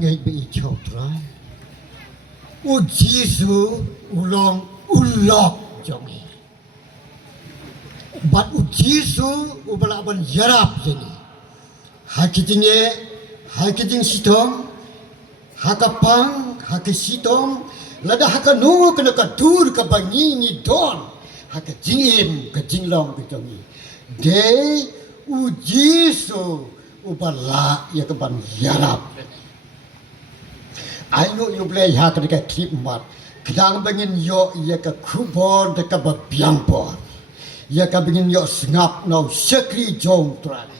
ngay bị chọc ra u Giêsu u long u lok jongi bat u Giêsu u balaban yarap jeni hakiting sitong hakapang hakisitong lada hakanu kena katur ka bangingi don hakajingim ka jinglong ka jongi de u Giêsu u bala ya ka ban yarap ayo yo blay ha ka klip mat kadang bangin yo ya ka kubor de ka biampor ya ka bangin yo ngap no sekri jong trai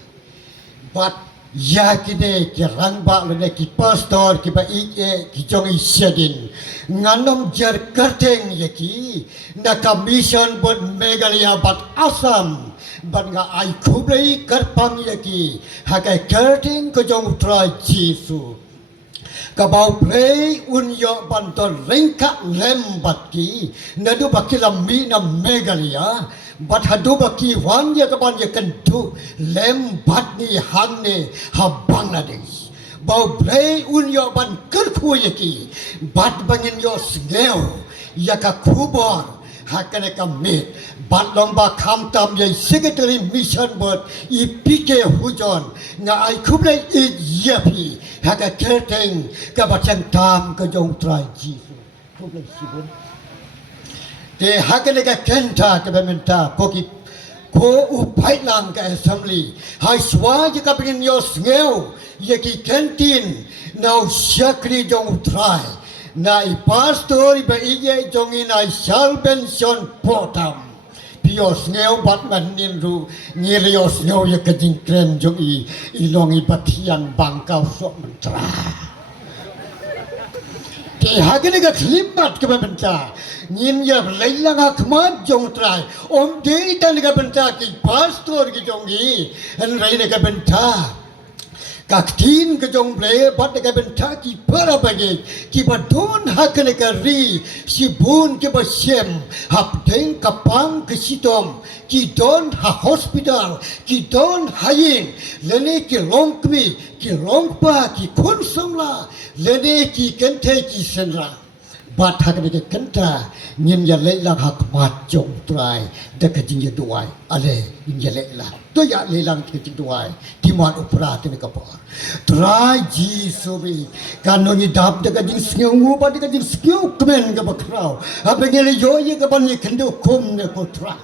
but ya kine ki rangba le ki pastor ki ba ki jong isedin nganom jar karteng ya ki na commission bot megalia bat asam bat nga ai kublai karpang ya ki ha ka karteng ko jong trai Giêsu kabau play unyo banton rengka lembat ki nadu bakilam mina megalia bat hadu baki wan ya kaban ya kentu lembat ni hangne ha Bangladesh bau play unyo ban kerku ya ki bat bangin yo sngeu ya ka kubor hakane kamit bat lomba kamtam ye secretary mission board ipike hujon nga ai kublai I yapi haka kerteng ka bachang tam ka jong trai Giêsu kublai sibun te hakane ka kenta ka bementa poki ko upai lang ka assembly hai swa je ka pingin yo ngeu ye ki kentin now syakri jong trai nai pastor ba iye jongi nai salvation program pios ngeu bat man ninru ngirios ngeu ye kajing krem jongi ilongi batian bangkau sok mentra ke hagene ga klimat ke benta ngin ya leilang akmat jong trai om de tan ga benta ki pastor ki jongi en reine ga benta kaktin ke jong ble bat ke benta ki para bagi ki badon hakne ka ri si bun ke basem hap deng kapang ke sitom ki don ha hospital ki don hayin lene ki longkmi ki longpa ki konsomla lene ki kente ki senra bat hakne ke kenta ngin ya leilang hakmat jong trai de ke jing ya duai ale in ya leilang to ya leilang ke jing duai timan upra tene ka por trai Giêsu bi kanoni dap de ka jing sngu ba de ka jing skiu kmen ka bakrau abengele yo ye ka ban ye kendo kum ne ko trai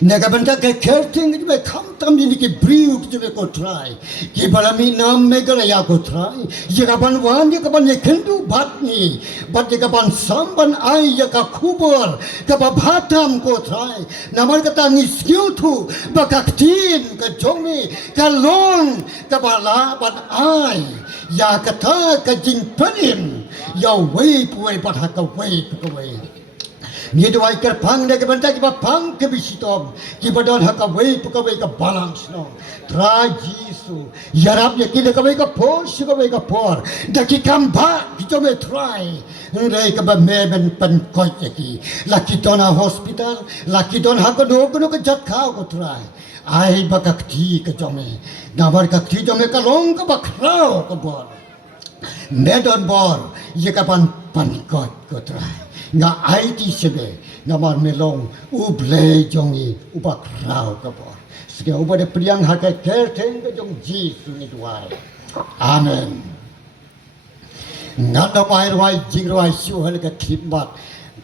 nega benda ke kerting ke kam tam ni ke briu ke ko try ki balami nam me gala ya ko try ye ka ban wan ye ka ban ye kendu bat ni bat ye ka ban samban ai ye ka kubor ka ba bhatam ko try namar ka ta ni skiu thu ba ka tin ka jongi ka long ka ba la ban ai ya ka ta ka jing panim ya wei puai bat ha ka wei ni doai ker phang de ke banta ki ba phang ke bisitom ki badon haka wei pukawei ka balance no try Giêsu yarap ye ki de ka wei ka por shi ka wei ka por da ki kam ba ki to me try rei ka ba me ben pan koi ye ki la ki dona hospital la ki don haka no ka jat khao ko try ai ba ka thi ka jome na bar ka thi jome ka long ka ba krao ka bor me don bor ye ka pan koi ko try nga IT sebe nga mar melong uble jongi ubak rau kabor sege ubade priang haka kerteng ke jong Giêsu ni duai amen nga da bai roi jing roi siu hal ka khimbat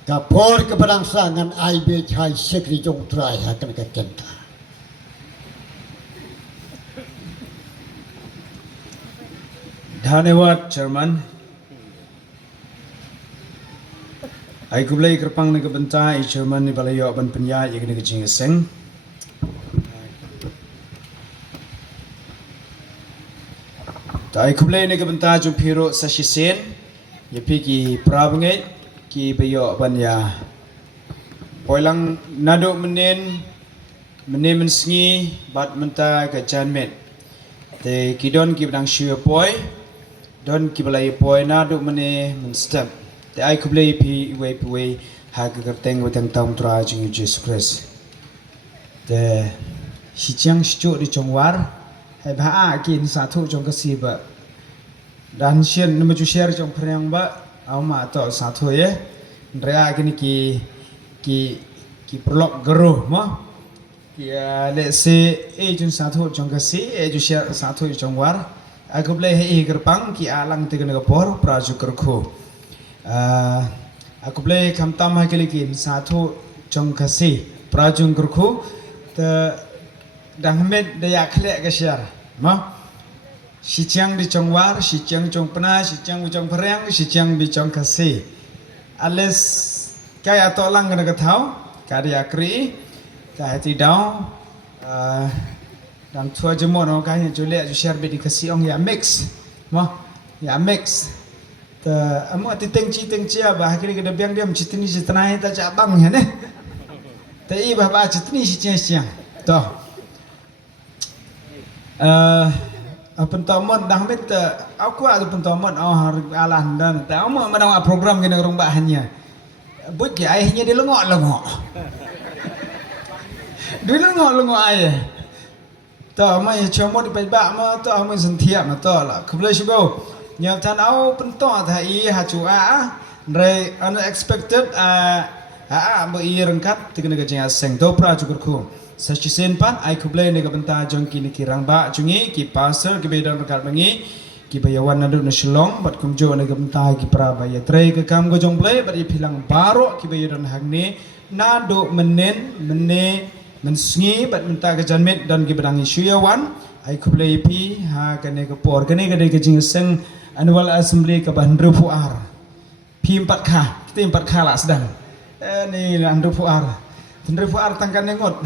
ka por ke barang sangan ai be chai sekri jong trai haka ka kenta धन्यवाद chairman ai kublai kerpang ne benta ai chairman ni balayo ban penya ye ne jing seng ai kublai ne benta ju phiro sashisen ye pi ki prabnge ki bayo ban ya poilang nado menen sngi bat menta ka janmet te kidon ki bang shue poi don ki balai poi nado mene men step te ai kublai pi we ha ga teng we teng tam tra jing Jesus Christ te si chang shi chu di chong war hai ba a ki sa thu chong ka si ba dan sian nama ju share jong pernah ba au ma to satu ye rea gini ki prolog geru mo ki let's say jun satu jong kasi ju share satu jong war aku boleh hei gerpang ki alang tiga negapor praju kerku aku boleh kam tamah kelikin satu jong kasi praju kerku te dangmet daya klek ke share mo si chiang di chong war, si chiang chong pena, si chiang di chong perang, si chiang di chong kasih. Ales kaya tolang kena ketau, kaya kri, kaya tidau, dan tua jemur orang kaya julia ju share bedi kasih orang ya mix, mah ya mix. Te amu ati tengci abah kiri kita biang dia mencitini citanai tak cabang ya ne. Te i bah citini si chiang, toh. Pentomon dah minta aku ada pentomon alah dan tahu mana program kena orang bahannya buat je ayahnya dia lengok dia lengok ayah tahu mai cuma di pajak ma tahu mai sentiap ma tahu lah kebelah siapa nyap tan au pentom thai hacua re unexpected beri rengkat tiga negara seng do pra cukurku Sasisen pan ai kublai nega benta jongki ni kirang ba jungi ki pasar ki bedan rekat bangi ki bayawan nadu na shlong bat kumjo nega benta ki pra baya trei ke kam go jongblai bat pilang baro ki bayadan hagne nado menen mensngi bat benta ke janmet dan ki bedangi shuyawan ai kublai pi ha kane ke por kane ke de ke jingseng annual assembly ke bandru puar pi 4K kita 4K lah sedang ni andru puar tangkan nengot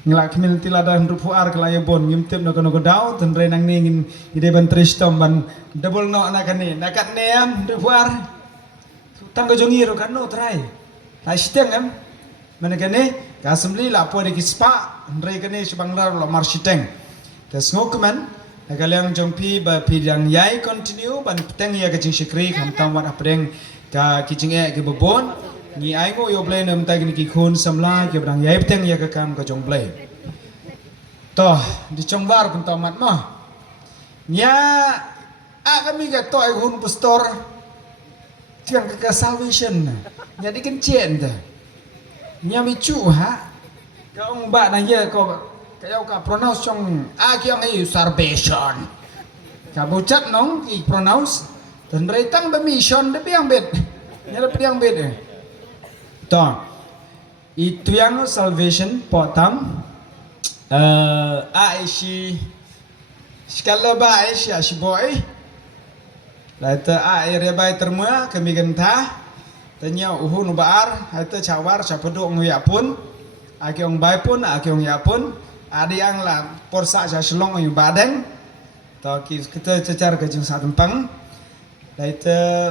ngelak kimil tilada rupu ar kelaya bon ngimtip no kono dau ten renang ningin ide ban tristom ban double no nakan ne am rupu ar tanggo jongi ro kan no try la siteng am mana kane ka assembly la po de kispa re kane subang lar lo mar siteng tes ngokman kalian jongpi ba pidang yai continue ban peteng ya kecing sikri kam tawat apreng ka kicing ke bobon ni ai ngo yo blay nam tag ni ki khun samla ke brang yai teng ya ka kam ka jong blay to di chong war pun tamat ma nya kami ka to ai hun pastor tiang ka salvation nya di kencien ta nya mi chu ha ka ong ba na ye ko ka yau ka pronounce chong ki ong ai salvation ka bucat nong ki pronounce dan retang ba mission de piang bet nya de piang bet Então, itu yang salvation potam aishi skala ba aishi boy lata area bay termua kami genta tanya uhun baar hata cawar capodo ngoya pun aki ong bay pun aki ong ya pun ada yang lah porsa selong ong badeng to kita cecar ke jung sa tempang lata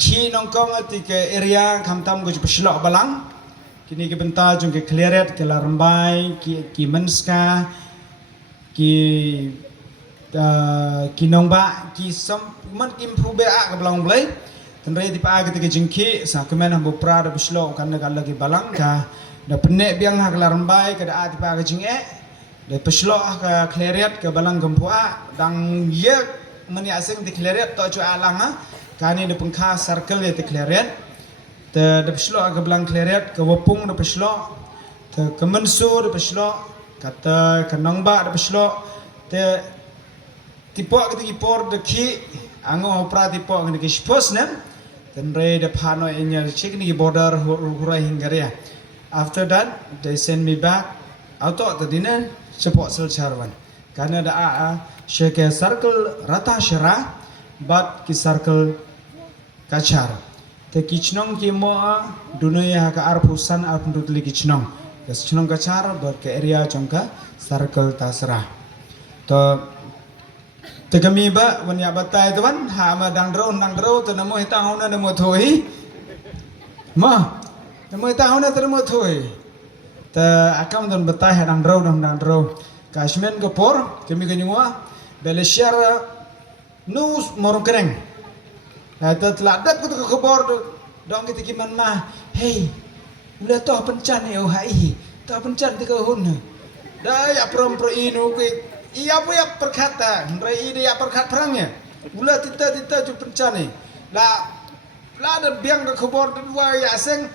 Ci nongkong ati ke area kamtam go jupslok balang kini ke benta jung ke clearet ke larmbai ki menska ki nongba ki som man improve a ke balang blai tenre ti pa ke jingki sa kemen hambo pra da buslok kan ga lagi balang ka da penek biang ha ke larmbai ke da ati pa ke jinge da buslok ke clearet ke balang gempua dang ye meni asing ti clearet to ju alang ha kani de pengka circle ya te kleret te de peslo aga belang kleret ke wapung de peslo te kemensu de peslo kata kenangba de peslo te tipo ke tipor de ki ango pra tipo ke spos ne ten re de pano enya check ni border hura hingaria after that they send me back auto te dinen support sel charwan karena da shake circle rata syara but ki circle kacar te kichnong ki mo dunia ka arpusan arpundut li kichnong kichnong kacar ber ke area jongka circle tasra to te kami ba wanya batai tuan ha ma dang dro to namo hitang hona namo thoi ma namo hitang hona namo thoi te akam don batai dang dro kasmen gopor kami kenyua beleshar nus morongkreng Ada teladat kutu ke kebor dong kita gimana hey udah toh pencan ya hai toh pencan ti ke hun dah ya prom pro inu ke Ia pun yang berkata, Rai dia berkat perangnya. Ula tita tu pencani. La ada biang ke kubur dua ya seng.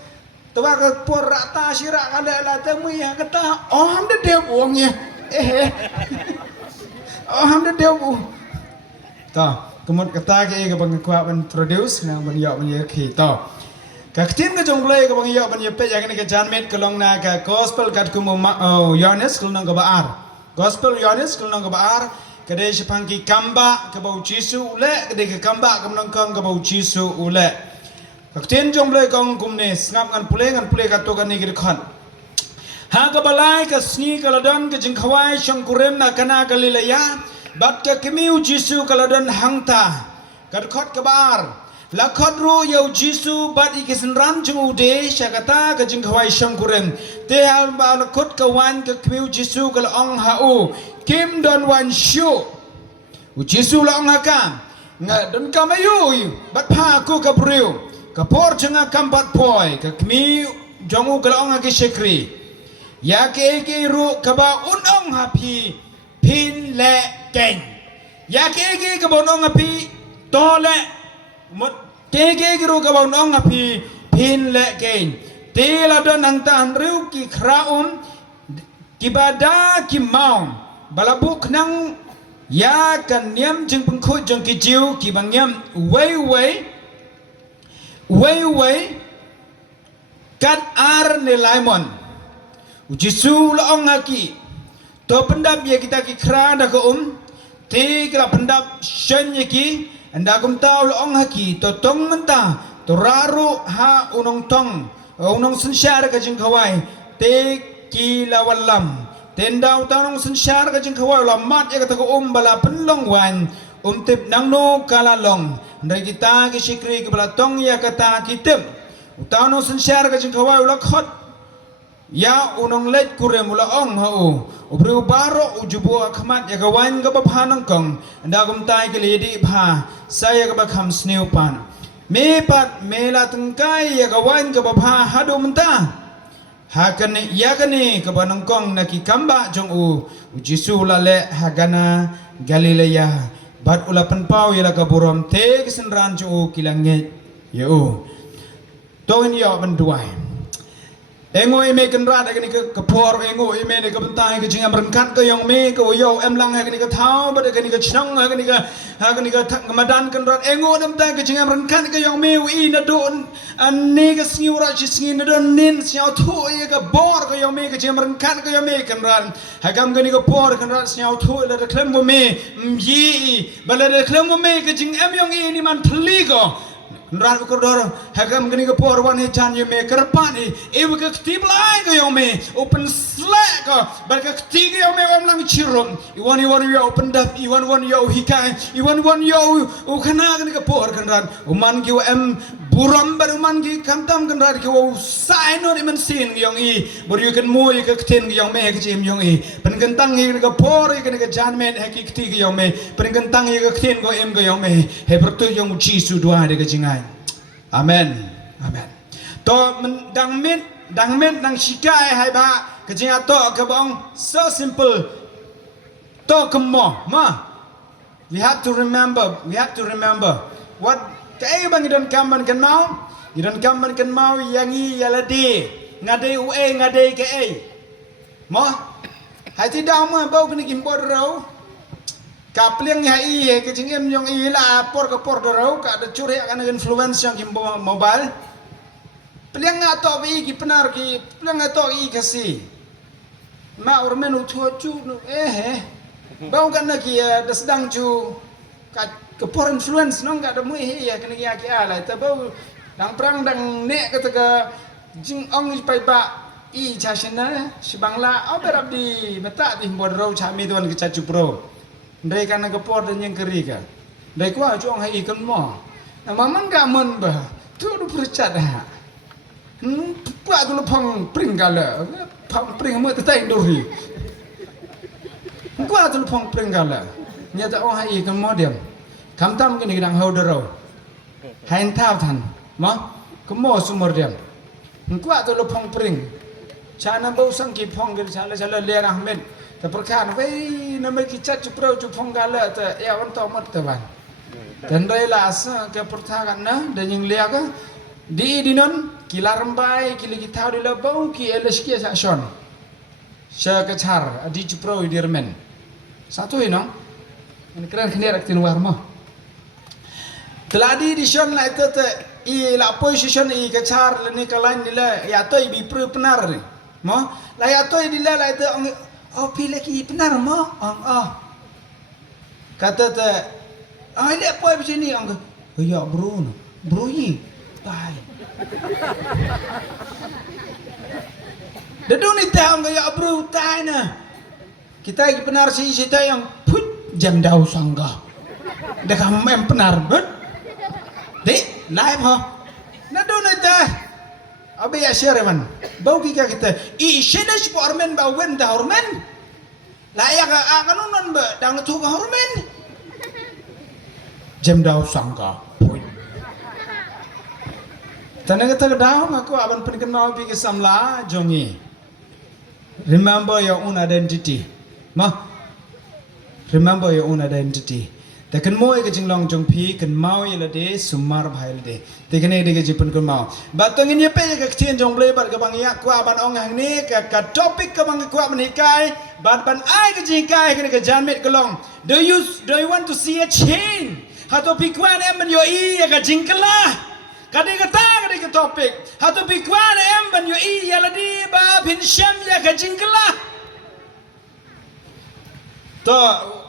Tuwa ke por rata syirak ada la temu ya kata, oh hamda dia uangnya. Oh hamda dia bu. Ta, kemudian kata ke bang kuat introduce nang bang yok bang ki ta. Kaktin ke jong play ke bang yok bang pe yang ni ke janmet ke long na ke gospel kat ku Yohanes ke nang ke baar. Gospel Yohanes ke nang ke baar kedai sepangki kamba ke bau Jisu ule kedai ke kamba ke menangkang ke bau Jisu ule. Kaktin jong play kong kumne ngap ngan pule katokan ni kirkan. Ha ke balai ke sni ke ladon ke jengkawai syang kurem na kana Galilea bat ke kemiu Jisu ke ladon hangta kadkot ke baar. Lakot ru yau Jisu bat ikisen ran jeng ude syakata ke jengkawai syang kurem. Tehal ba lakot ke wan ke kemiu Jisu ke laong hau kim don wan syu. Jisu laong hakam nga don kamayu bat pa aku ke briu. Kapor cenga kambat poi ke kemiu jongu ke laong haki syekri. Ya ke ru kaba unong hapi pin le ken. Ya ke bonong hapi tole ke ru kaba unong hapi pin le ken. Tela don hang tan riu ki kraun kibada ki maum balabuk nang ya kan niam jeng pengkut jeng ki jiu ki bang niam wei kat ar ne laimon. Jisu laong haki to pendap ya kita ki kra da ko ti kra pendap shen ye ki anda kum tau laong haki to tong menta to raru ha unong tong unong sensyar ka jing kawai te ki lawalam tendau tanong sensyar ka jing kawai lamat ya kata ko bala penlong wan tip nang no kala long ndai kita ki sikri ke bala tong ya kata kitem tanong sensyar ka jing kawai lakhot ya unong let kure mula ong hau ubru baro ujubu akmat ya kawan ka baphanang kong anda gum tai ke ledi pha saya ka bakham sneu pan me pat mela tengkai ya kawan ka bapha hadu menta hakane ya kane ka banang kong naki kamba jong Jisu lale hagana Galilea bat ulapan pau ya ka burom te kesenran jo kilanget ya to ni ya benduai. Engo ime kan rada kini ke por engo ime ne ke bentai ke jingam renkat ke yang me ke yo em lang ha kini ke thau ba kini ke chnang ha kini ke thak madan kan rad engo nam ta ke jingam renkat ke yang me wi na don an ne ke sngiu ra chi sngi na don nin snyau thu ye ke bor ke yang me ke jingam renkat ke yang me kan rad ha gam kini ke por kan rad snyau thu la de klem mo me yi ba la de klem mo me ke jing em yang i ni man thli ko ran ko dor hagam gani ko por wan he chan ye me karpani e we ka tip lai ko yo me open slack ba ka ti ko yo me om lang chirom I wan yo open up I wan yo hikai I wan yo u khana gani ko por kan ran man ki em buram ba man ki kantam kan ran ki o sai no man sin yong I bor you kan mo ka ten yong me ka chim yong I pen kan tang I ka por I kan ka jan me ha ki ti ko yong me pen kan tang I ka ten ko em ko yong me he bertu yong Jisu dua de ka jingai. Amen. Amen. To dang mit nang shikai hai ba kajing ato ke bong so simple. To kemo ma. We have to remember what kai bang idon kamban kan mau yang I yaladi ngadai ue ngadai ke ai. Mo hai ti dau ma bau kini kim bod rau. Kapliang ya I ke jingem yang I la por dorau ka ada curi akan influence yang kim mobile. Pliang atau I ki penar ki pliang atau I kasi. Ma urmen utu no bau kan ki ada sedang cu ka ke por influence nong ka ada mu ya kena ya ki ala ta bau dang prang dang ne kata ka jing ong pai ba I chasena si bangla oberab di mata di bodrau chami tuan ke cacu pro. Dari kana ke por dan yang kerika. Dari kuah juang hai ikan mo. Maman gaman bah. Tu du percat ha. Pak tu lepang pring gala. Pring mo tetai dori. Kuah tu lepang pring gala. Nyata oh hai ikan mo diam. Kam tam kini dang hau derau. Hain tau tan. Mo. Kemo sumur diam. Kuah tu lepang pring. Chana bau sang ki pong gel chala le Ahmed. แต่ประการไว้นั่นไม่กิจจุเปล่าจุพงกาเลแต่เอวันต่อมัดแต่วันdan relasa ke pertahanan na dan yang lihat ke di nan kila rambai kila kita di labau ki LSK sakson saya kecar di jupro di remen satu ini ini keren kini raktin warma telah di son lah itu i la position i kecar leni kalain nila ya to i bipru benar ni mo la ya to di la itu oh pilih ki benar mo kata te ini apa macam ni angka? Ya bro, ni, tai. Dadu ni tahu angka ya bro, tai na. Kita lagi benar si yang put jam dah sangga. Dah kamu main benar bet. Dek, live ha. Dadu ni tahu. Abi ya share man. Bau kita. Share si ormen bau wen dah ormen. Layak akan non be, dah tu ke ormen. Jam dah sangka. Tanah kata dah aku aban penikan mau pergi samla jongi. Remember your own identity. Remember your own identity. Tapi kan mau ikut jinglong jong pi kan mau ialah de sumar bahaya de. Tapi kan ini kejipan kan mau. Batang ini apa yang kecil jong boleh bar kebang ya ku aban orang ni ke topik kebang ku aban ikai. Ban ai kejikai kan kejanmet kelong. Do you want to see a change? Hato pikuan emban yo iya ka jingkala. Kade kata topik. Hato pikuan emban yo iya ladi ba pinsyam ya ka jingkala. To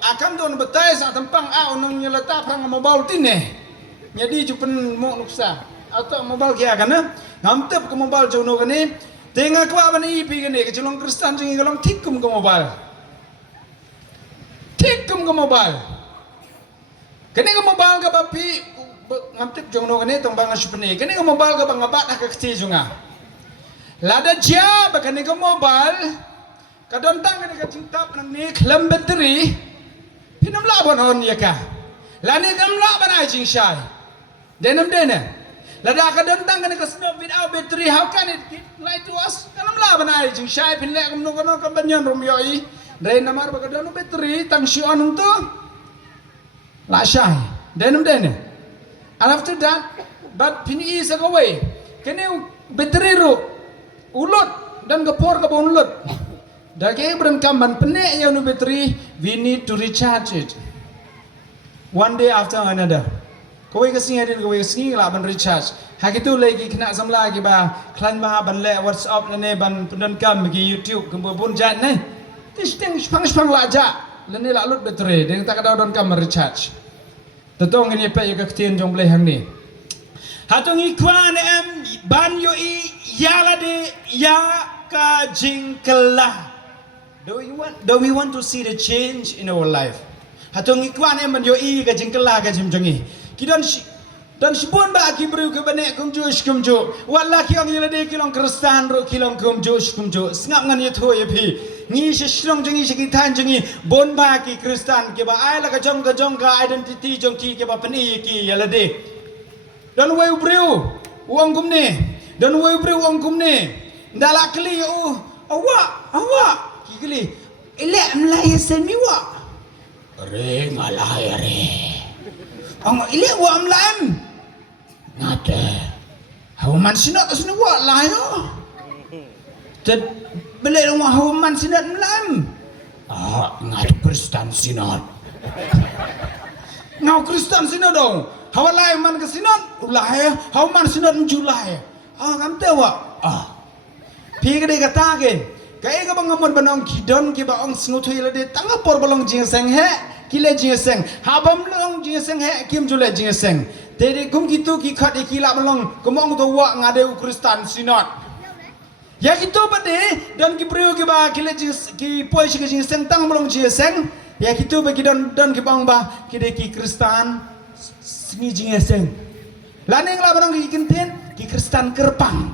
akam don betai sa tempang a unong nyelata prang mobile tine. Jadi jupen mo luksa. Atau mobile kia kana. Ngamtep ke mobile jono kani. Tengah ku aban ipi kani ke jelong Kristen jingi kelong tikum ke mobile. Tikum ke mobile. Kini kamu mobile ke bapi ngamtip jongno kini tombang asupni. Kini kamu mobile ke bangabat nak kecil junga. Lada jia bakani kamu mobile. Kadontang kini kecintap nang ni klem bateri. Pinam laban on ya ka. Lani kam laban ajing syai. Denam dene. Lada kadontang kini kesnop without battery. How can it light to us? Kalam laban ajing syai. Pinlek kamu nukono kambanyan rumyoi. Dari namar bakadono bateri tang sion untuk. La shy. Denum. And after that, but pini is away. Can you beteriru ulut dan gepor ke ulut. Dagi berengkaman penek yang nu bateri, we need to recharge it. One day after another. Kau kesini lah ban recharge. Hak itu lagi kena samla lagi ba klan ba ban le WhatsApp ne ban pendenkam bagi YouTube kembun jan ne. Tisting spang laja. Lani lalut bateri, dengan tak ada don kamera recharge. Tetong ini apa yang ketian jong boleh hang ni. Hatung ikwan ban yo yala de ya ka jingkela. Do we want to see the change in our life? Hatung ikwan ban yo ka jingkela ka jimjongi. Kidan dan sibun ba ki bru ke banek kumju. Walla ki ang yala de kilong Kristen ro kilong kumju. Sengap ngan ye tho ye pi. Ni seslong jengi sekitan jengi bon ba ki Kristen ke ba ai la ka jong ka identity jong ki ke ba pani ki yala de don we breu uang gumne don we breu uang gumne ndala kli awa ki kli ile mlai semi wa re ngalai re ang ile wa mlaim ngate hawan sinot asnu wa layo ted beli rumah human sinat melam. Ngadu Kristen sinat. Ngau Kristen sinat dong. Hawalai man ke sinat ulai. Hawan sinat menjulai. Ngamte wa. Pi ke de kata ke. Kai ka bang ngamon banong kidon ki ba ong snutui le de tanga por balong jingseng he. Kile jingseng. Habam long jingseng he kim jule jingseng. Tede kum gitu ki khat ikila balong kumong to wa ngade Kristen sinat. Ya gitu pade dan ki priyo ki ba ki poi ki seng tang belum ji seng ya gitu bagi dan ki bang ba ki de ki Kristen sini ji seng laneng la barang ki kinten ki Kristen gerpang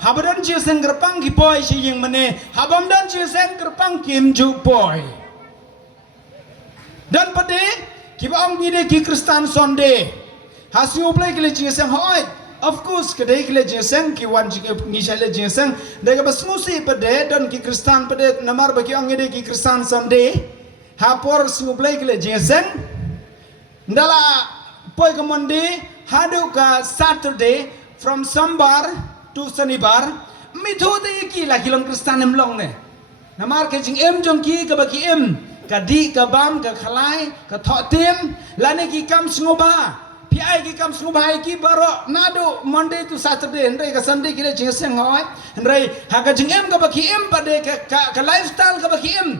habadan ji seng gerpang ki poi si yang mene habam dan ji seng gerpang kim ju poi dan pade ki bang ki de ki Kristen sonde hasil play ki ji seng hoi of course kedai kile jingseng ki wan ni chale jingseng de ka basmusi pade don ki kristan pade namar bagi ang ide ki kristan Sunday ha por smublai kile jingseng ndala poi ka Monday hadu ka Saturday from Sambar to Sanibar mithode ki la kilong kristan emlong ne namar ke jing em jong ki ka bagi em ka di ka bam ka khalai ka tho tem lane ki kam sngoba pi ai ki kam sngoba ki baro nado Monday to Saturday ndai ka Sunday ki le jing seng hoi ndai ha ka jing em ka bagi em pade ka lifestyle ka bagi em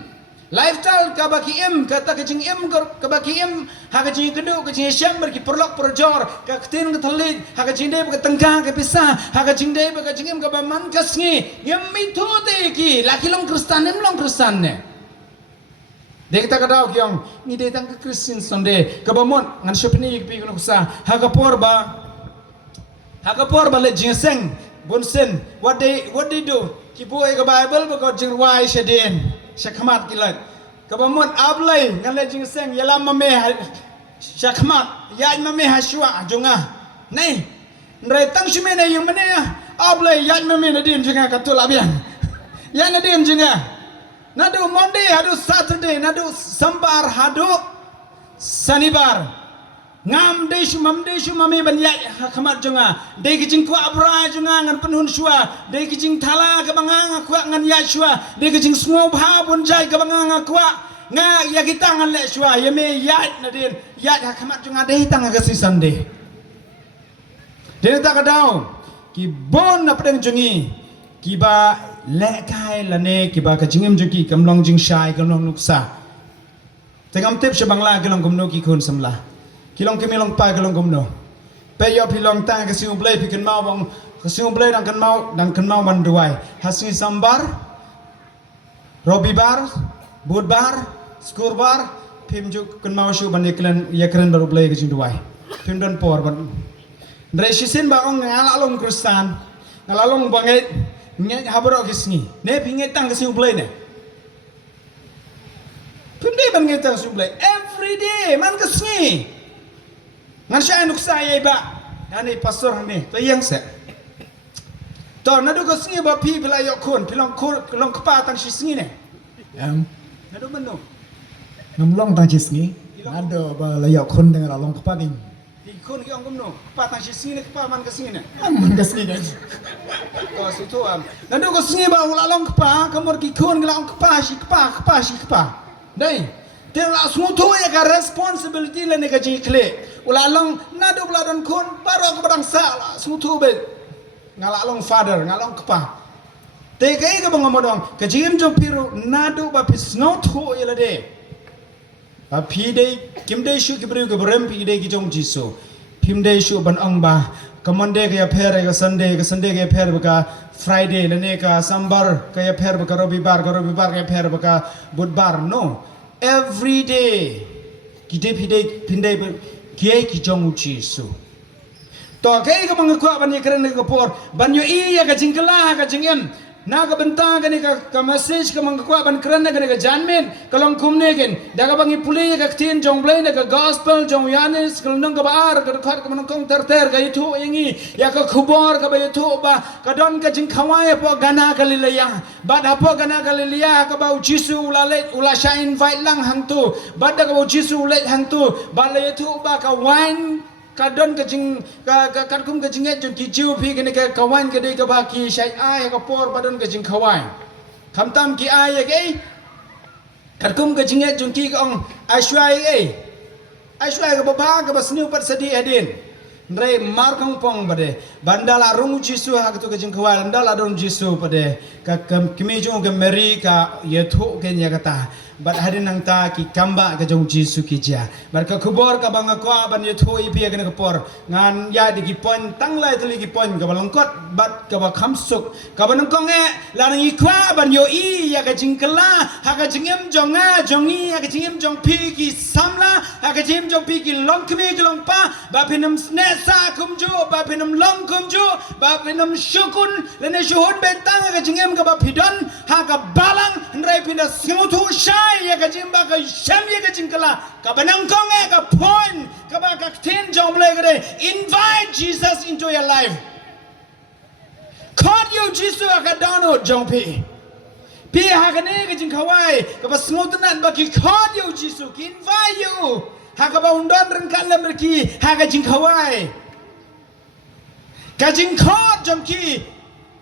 lifestyle ka bagi em ka ta ka jing em ka bagi em ha ka jing kedu ka jing syam ber ki perlok perjor ka tin ka thalit ha ka jing dei ka tengka ka pisa ha ka jing dei ka jing em ka baman ka sngi yem mithode ki la kilong kristan em long kristan ne dek ta kadau kyong ni de tang Christian Sunday ka bamon ngan shopni pi kuno sa ha ka por ba le jingseng bonsen what they do ki boy ka Bible ba ko jing wai shedin shakmat kilat ka bamon ablai ngan le jingseng yalam mame shakmat ya mame hashwa jonga nei ndrai tang shime ne yung mane ablai ya mame na din jinga ka tul abian ya na din jinga nadu Monday hadu Saturday nadu Sambar hadu Sanibar ngam deshu mami banyai khamat jonga de kijing ku abra jonga ngan penhun shua de kijing thala ka banga kwa ngan ya shua de kijing small bha bun jai ka banga kwa nga ya kita ngan le shua yeme ya nadin ya khamat jonga de tang ka si Sunday de ta ka dau ki bon na pedeng jongi ki ba le kai la ne ki ba ka jingem juki kamlong jing shai kamlong nuksa tengam tip se bangla kilong kumno ki khun samla kilong kemelong pa kilong kumno pe yo pilong ta ka siu blai pi kan mau bang ka siu blai dang kan mau man duai hasi sambar robibar budbar skurbar pim juk kan mau shu ban yakran baru blai ka jing duai pim don por ban dreshisin ba ong ngalalong kristan ngalalong banget nge habro kisni ne pinge tang kasi ublay ne pinde ban nge tang ublay every day man kisni ngan sha nuk sa yai ba ani pastor hame to yang se to nadu kisni ba pi bila yo kon pilong kpa tang sisni ne nadu manu ngomlong tang sisni ada ba layak kon dengan long kepaking kon ki ong kumno kpa tang sisni ne kpa man kisni ne man kasni guys ko situ nando ko singi ba ula long kpa kamor ki kon gla ong kpa shi kpa dai te la smuto ya ka responsibility le ne ka ji kle ula long nado bla don kon baro ko badang sa la smuto be ngala long father ngala long kpa te kai ka bang modong ka jim jo piru nado ba pis no tho ya le de ba pi de kim de shu ki bru ka brem pi de ki jong ji so pim de shu ban ong ba Monday kaya pera ka Sunday kaya pera baka Friday lane ka Sambar kaya pera baka Robibar kaya pera baka Budbar no every day kita pindai kiai ki jong uci su to kai ka mga kwa banyak keren ka por banyo iya ka jingkala ka jingem na ka benta ka ni ka message ka mga kwa ban keren ka janmen kalong kumne gen daga bangi puli ka tin jong blay na ka gospel jong yanis kalong nang ka baar ka khat ka manong kong ter ka itu ingi ya ka khubor ka ba itu ba ka don ka jing khawai po gana ka lilaya bad apo gana ka lilaya ka ba jisu ula sha invite lang hang tu bad ka ba jisu ule hang tu ba le itu ba ka wine kadon ka jing ka kum ka jinget jong ki jiu phi ka kawan ka dei ka ba ki shai ai ka por badon ka jing kawan khamtam ki ai ke kum ka jinget jong ki ka ong ashwai ka ba ka basniu pat sadi adin Ndrai markang pong bade bandala rungu jisu ha tu ka jing kawan bandala don jisu pade ka kimi jong ka meri ka yethu ke nya kata bat hadin nang ta ki kamba ka jong jisu ki ja bar ka khubor ka bang ko ban yethu i pia ka por ngan ya di ki pon tang lai tuli ki pon ka balongkot bat ka ba khamsuk ka ban kong e la nang i kwa ban yo i ya ka jing kala ha ka jing em jong nga jong i ha ka jing em jong pi ki samla ha ka jing em jong pi ki long kmi ki long pa ba pinam sne sa kum jo ba pinam long kum jo ba pinam shukun lene shuhun betang ka jing em ka ba pidon ha ka balang ndrai pinda singutu sha invite ya ka jimba ka sham ya ka jingkala ka banang kong ka point ka ba ka ten jong ble ka de invite Jesus into your life call you Jesus ka download jong pi pi ha ka ne ka jing khawai ka ba smotanan ba ki call you Jesus ki invite you ha ka ba undon ren kan lam ki ha ka jing khawai ka jing khot jong ki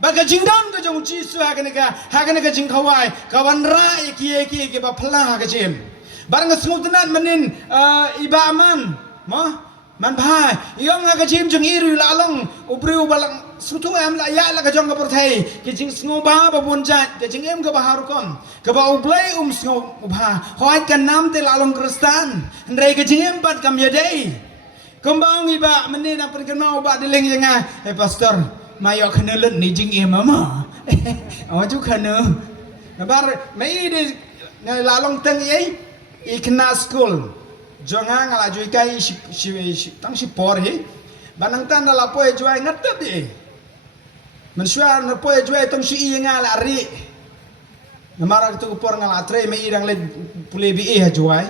baga jingdan ka jong jisu haga ka jing khawai ka wan ra ki ba phla haga jim barang smutnan manin iba aman ma man bhai yong haga jim jong iru la long ubri balang sutu am la ya la ka jong ka porthai ki jing sngo ba bun ja ka jing em ka ba harukom ka ba ublai sngo ba hoi kan nam te la long kristan ndai ka jing em bat kam ya dei kembang iba manin apa kan mau ba dileng yang pastor Mayo kena len ni jing em ama. Oh tu kena. Nabar mai di la long teng ei I kena school. Jangan ngala jui kai tang si por he. Banang tan la poe juai ngatep di. Men suar na poe juai tong si I ngala ri. Namara tu por ngala tre mai dang le pule bi e ha juai.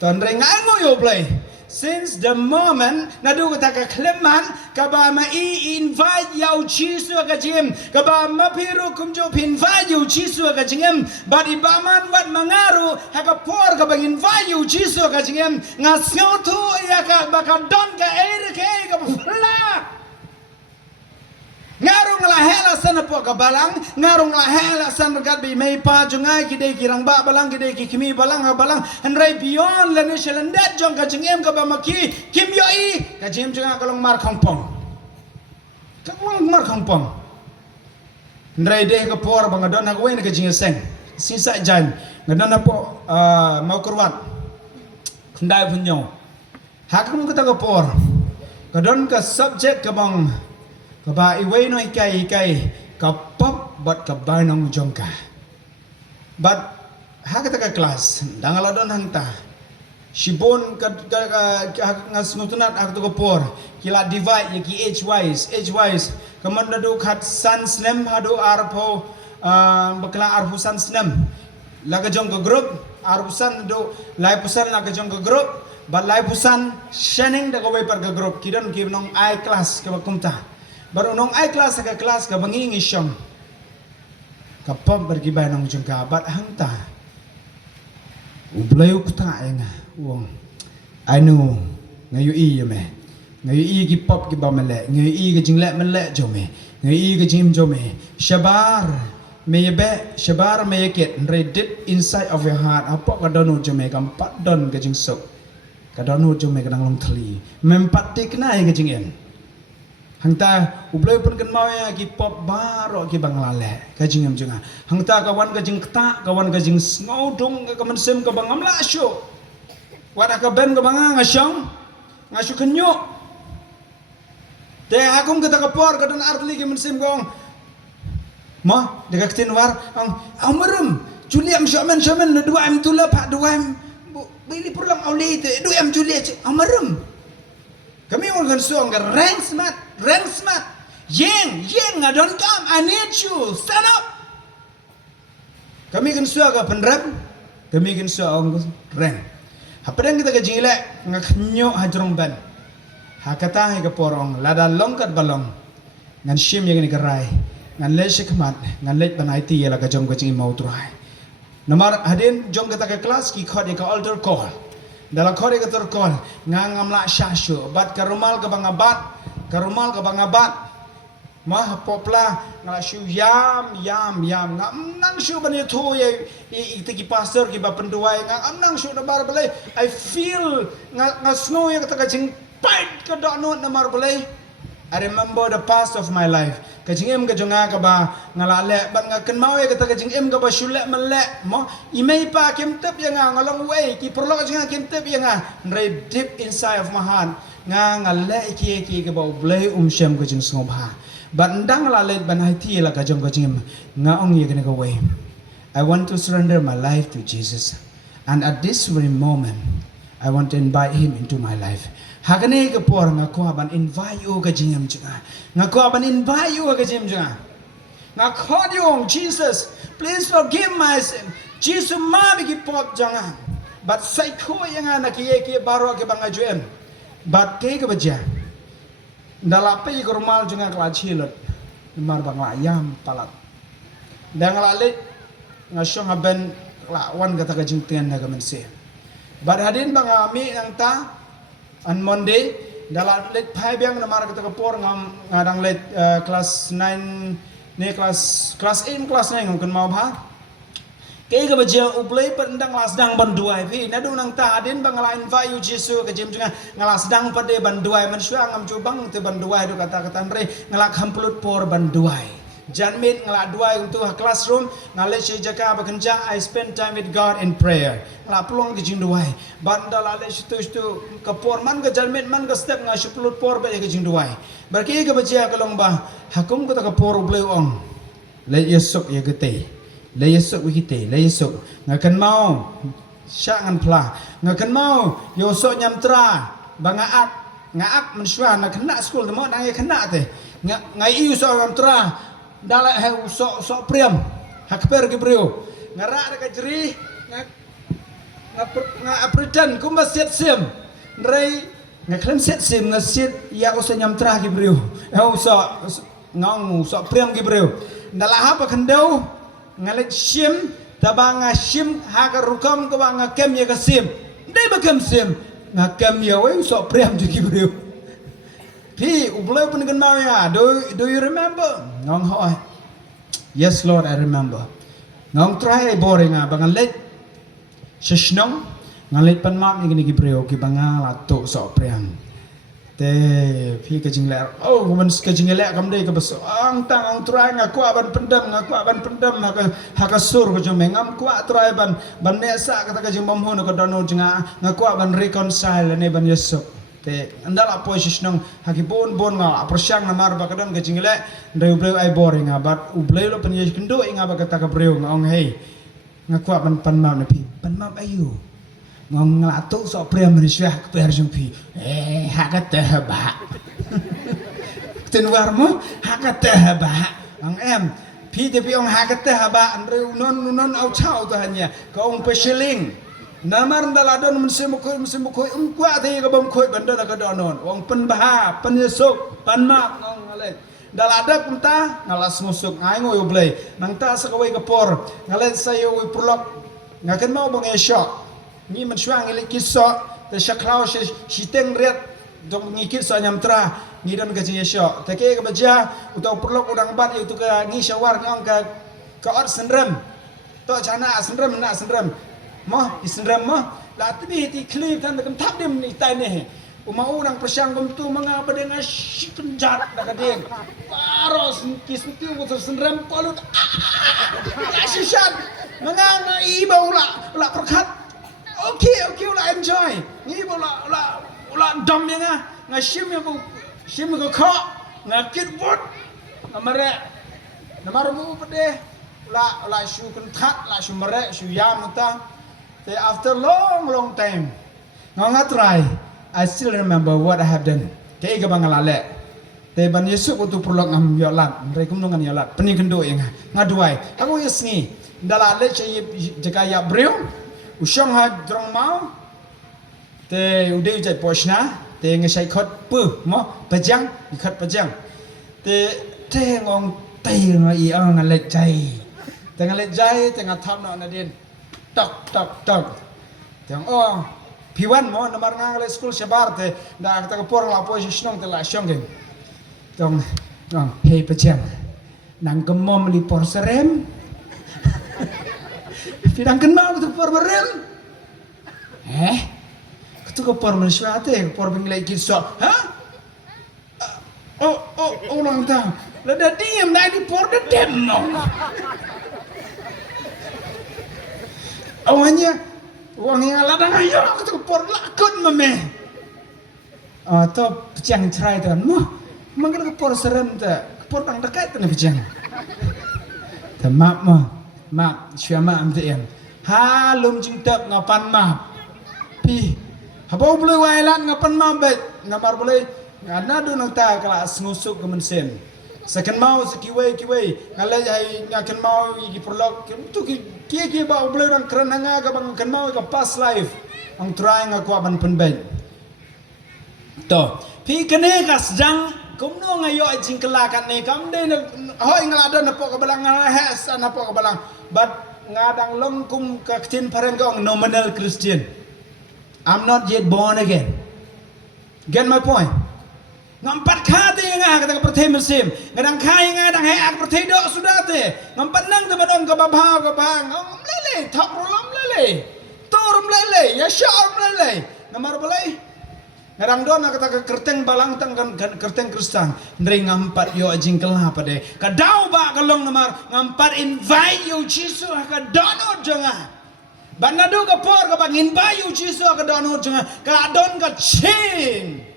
Ton re ngango yo play. Since the moment nadu kata ka kleman kaba ma I invite yau chisu ka jim kaba ma piru kumjo invite you chisu ka jingem but ibaman wat mangaru haka por ka bang invite you chisu ka jingem ngasiotu ya ka baka don ka air ka fla ngarung la hela sana po ka balang ngarung la hela sana gat bi mai pa jungai ki dei ki rang ba balang ki dei ki kimi balang ha balang and right beyond la national that jong ka jingem ka ba maki kim yo I ka jim junga ka long mar khang pong ka long mar khang pong ndrai dei ka por ba ngadon ha wen ka jing seng sisa jan ngadon po mau kurwat kundai punyo hakum ka ta ka por ka don ka subject ka bang kaba iway no ikai kapap bat kabay ng jongka but hakata ka class dangala don hanta shibon ka ngasmutunat akto ko por kila divide yaki age wise kamanda do khat sans nem hado arpo bakla arpusan snem laga jong ka group arpusan do lai pusan laga jong ka group but lai pusan shining da ko way par ka group kidon kibnong I class ka bakumta baru nong ai kelas ka banging isyong kapam bergibay nong jengka bat hangta ublay ukta nga uang anu ngayu I yame ngayu I gi pop gi bamale ngayu I gi jingle male jome ngayu I gi jim jome shabar meyeket deep inside of your heart apa kadonu jome kam pat don ga jing sok kadonu jome kadang long thli mempatik na ga jingen hangta ublay pun kan mau ya ki pop baro ki banglale ka jingam jinga hangta kawan ka jing kta kawan ka jing sngodong ka mensem ka bangam la syo wada ka ben ka banga ngasyong ngasyo kenyo te hakum ka ta ka por ka dan artli ki mensem gong ma de ka tin war ang amarum juliam shaman na dua am tula pa dua am bili pulang auli te dua am julia amarum kami orang suang rank smart Yeng don't come I need you stand up kami kan suang ka penrem kami kan suang rank hapadang kita ka jingile ngaknyo hajrong ban hakata hai ka porong lada longkat balong ngan shim yang ni karai ngan le shikmat ngan le banai ti la ka jong ka jing mau trai namar hadin jong kita ka kelas ki khod ka altar call dalam kore ka terkol ngangam la syasyu bat karumal ka bangabat mah popla ngala syu yam ngam nang syu bani thu ye itiki pastor ki ba penduai ngam nang syu na bar balai I feel ngasno yang ka jing pait ka donut na mar balai I remember the past of my life kajing em ka jonga ka ba ngala le bat ngaken mau ye ka kajing em ka ba shule mele mo imei pa kem tep yang ngalong way ki perlo ka kem tep yang nrai deep inside of my heart ngale ki ka ba blai shem ka jing snobha bat ndang la le ban hai ti la ka jong ka jing nga ong ye ka way I want to surrender my life to Jesus and at this very moment I want to invite him into my life hagane ka por nga ko ban invite you ka jingam junga nga ko ban invite you ka jingam junga nga ko yung Jesus please forgive my sin Jisu ma bagi pop jangan. But psycho yang anak kia baru ke bang ajuan. But ke baca. Dalam apa yang normal jangan kelacilot. Mar bang ayam palat. Dan ngalalit ngasyong aben lawan kata kajingtian naga mense. But hadin bang ami yang ta on Monday dalam let pai biang namar kata kapor ngadang let kelas 9 ni kelas 8 kelas 9 ngkan mau bah. Kaya ka baca ublay pandang lasdang banduai pi nadu nang ta adin bang lain vayu Jesu ke jem juga ngalasdang pada banduai manusia ngam cubang te banduai do kata-kata re ngalak hampulut por banduai janmit ngalak duai untuk classroom ngalek si jaka bekenjang I spend time with God in prayer ngalak pelong ke jing duai bandal alek situ ke por man ke janmit man ke step ngal pulut por ba ke jing duai berki ka baca kalong bah hakum kata ke por ublay ong le yesuk ya gete le yesuk wikite le yesuk ngakan mau syangan plah ngakan mau yosok nyamtra bangaak ngaak mensua nak kena school temo nang kena te ngai iu so nyamtra dalak he sok priam hakper gibreu ngarak ka jeri ngapredan kumba set sim rei ngaklen set sim ngasit ya usah nyamtra gibreu he usah ngau sok priam gibreu dalak apa kendau ngalet sim tabanga sim haga rukam ko banga kem ya kasim dai bakam sim ngakam ya we so priam jiki bro pi ublay pun kan mau ya do you remember ngong hoy yes Lord I remember ngong try boring banga let sesnong ngalet pan mam ni gi bro ki banga lato so priam te pi ke jingler oh man ke jingelek kam dei ke beso ang tang ang try ngaku aban pendam haka sur ke jomengam ku try ban nesa kata ke jimbam hono ke dono jinga ngaku aban reconcile ne ban yeso te andala position haki bon nga aprosyang na mar ba kadon ke jingelek ndai ubleu ai boring abat ubleu lo pen yes kendo inga ba kata ke breu ngong hey ngaku aban pan mam ne pi pan mam ayu ngong ngelatuk sok pria manusia keper jumpi hakat tehba tenwarmu hakat tehba ang em pi tapi ong hakat tehba andre unon au chau tu hanya ka ong pesheling namar daladon musim koi ungkwa te ka bam koi bandana ka donon ong penbaha penyesuk panmak ngong ngale dalada punta ngalas musuk ngai ngoy ublay nang ta sakawai ka por ngalet sayo wi purlok ngaken mau bang esok ni mensuang ilik kisah te syaklau shiteng riat dong ni kisah nyamtra ni dan ke jiyesho te ke baja utau perlok udang bat itu ke ni syawar nyong ke ot sendrem to chana sendrem na sendrem moh isendrem moh la tibi ti klip tan kam tap dem ni tai ne uma udang persyang kom tu manga badeng penjarak dak deng paros kis tu ko sendrem palut sishan manga ngai baula la perkat Okay, ulah enjoy. Ni ulah dom yang ngashim yang shim ko kok ngakit bot. Namar mu pede ulah shu kentat la shu mere shu yam ta. After long time. Ngonga try. I still remember what I have done. Kaya ka bangalale. Te ban Yesu ko tu perlu ngam yolat. Mereka nungan yolat. Pening kendo yang ngaduai. Aku yesni. Dalale cai jika ya breu. Usang ha drong mau te udah ujai posna te ngesai khot pu mo pajang ikat pajang te ngong te ngai ang ngalet jai te ngalet jai te ngatham na nadin tok teng oh piwan mo namar ngang le school sebar te da kata por la position te la syong gen tong hey pajang nang gemom li por serem tidak kenal tu por merem, tu ko por manusia te, por binglai kisah, orang tahu, lada diam dah di por de dem no, awalnya, yang lada ayo, tu ko por lakon mame, tu pecang cerai tu, mungkin ko por serem tu, por tang dekat tu ni pecang, maaf mah. Map syama amtian halum jingtap ngapan map pi habau boleh wailan ngapan map bet ngamar boleh ngana do nang ta kelas ngusuk ke mensen second mau kiwe ngala ai ngakan mau gi prolog tu ki ba uble orang keren nga ka bang kan mau ka past life ang try nga ko ban penben to pi kene kas jang kum no ngayo ai jingkela kan ne kam de hoi ngala don po ka balang nga hes ana po ka balang but ngadang long kum ka tin pareng gong nominal Christian. I'm not yet born again. Get my point? Ngampat kate nga kata pertei mesim, ngadang kai nga dang he ak pertei dok sudah te. Ngampat nang te badon ka babha ka bang. Lele, thak rolam lele. Torum lele, ya syar lele. Namar balai. Ngadang don kata ka kerteng balang tang kan kerteng Kristen. Ndri ngampat yo jingkel apa de. Ka dau ba kalong namar ngampat invite yo Jesus ka dono jonga. Banado ka por ka bangin bayu Jesus ka dono jonga. Ka don ka ching.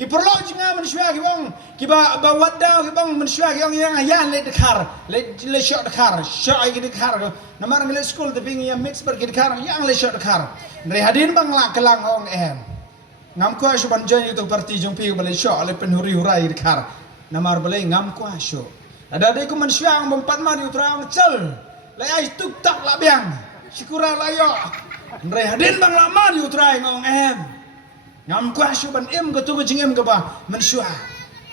Ki perlu juga manusia ki bang ki ba wadau ki bang manusia ki yang ayan le dekar le shot dekar shot ai ki dekar namar ngale school tapi ngi mix ber ki dekar yang le shot dekar ndre hadin bang la kelang ong ngam ko asu ban jan itu parti jong pi bale shot le pen huri hurai dekar namar bale ngam ko asu ada de ko manusia ang bompat ma di utrang cel le ai tuk tak la biang syukura la yo ndre hadin bang la ma di utrai ngong ngam kuasu ban ke tu jingem ke ba manusia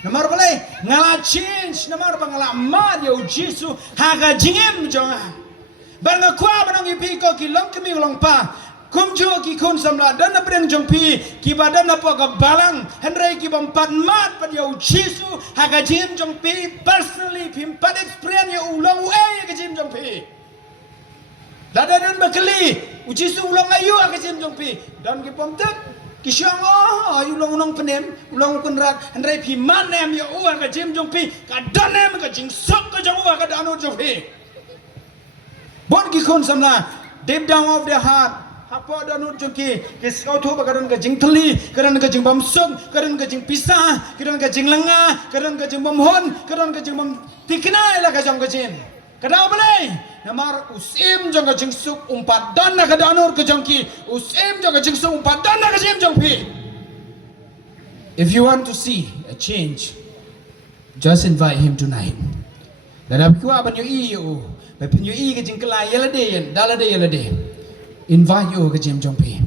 namar balai ngala change namar bang ngala ma yo jisu haga jingem jonga ban ngakwa banong ipi ko ki long kemi long pa kum jo ki kun samla dan na breng jong pi ki badan na po ka balang henry ki bam pat mat pa yo jisu haga jingem jong pi personally pim pat experience yo ulong ke jingem jong pi dadan bakali ujisu ulong ayu haga jingem jong pi dan ki pom tek Kisyang ayu long penem long kunrat andai pi manem ya uang ka jim jong pi ka danem ka jing sok ka jong uang ka dano jong pi bon ki kon samla deep down of their heart hapo dano jong ki kau tu bagadan ka jing teli kadan ka jing bam sok kadan ka jing pisah kadan ka jing lenga kadan ka jing bam hon kadan ka jing bam tiknai la ka jong ka jing kadau balai namar usim jong ka jing suk umpat dan na ka danur ka jong ki usim jong ka jing suk umpat dan na ka jing jong pi if you want to see a change just invite him tonight dadap ku aban yo i yo be pin yo i ka jing kala yala de yan dala de invite yo ka jing jong pi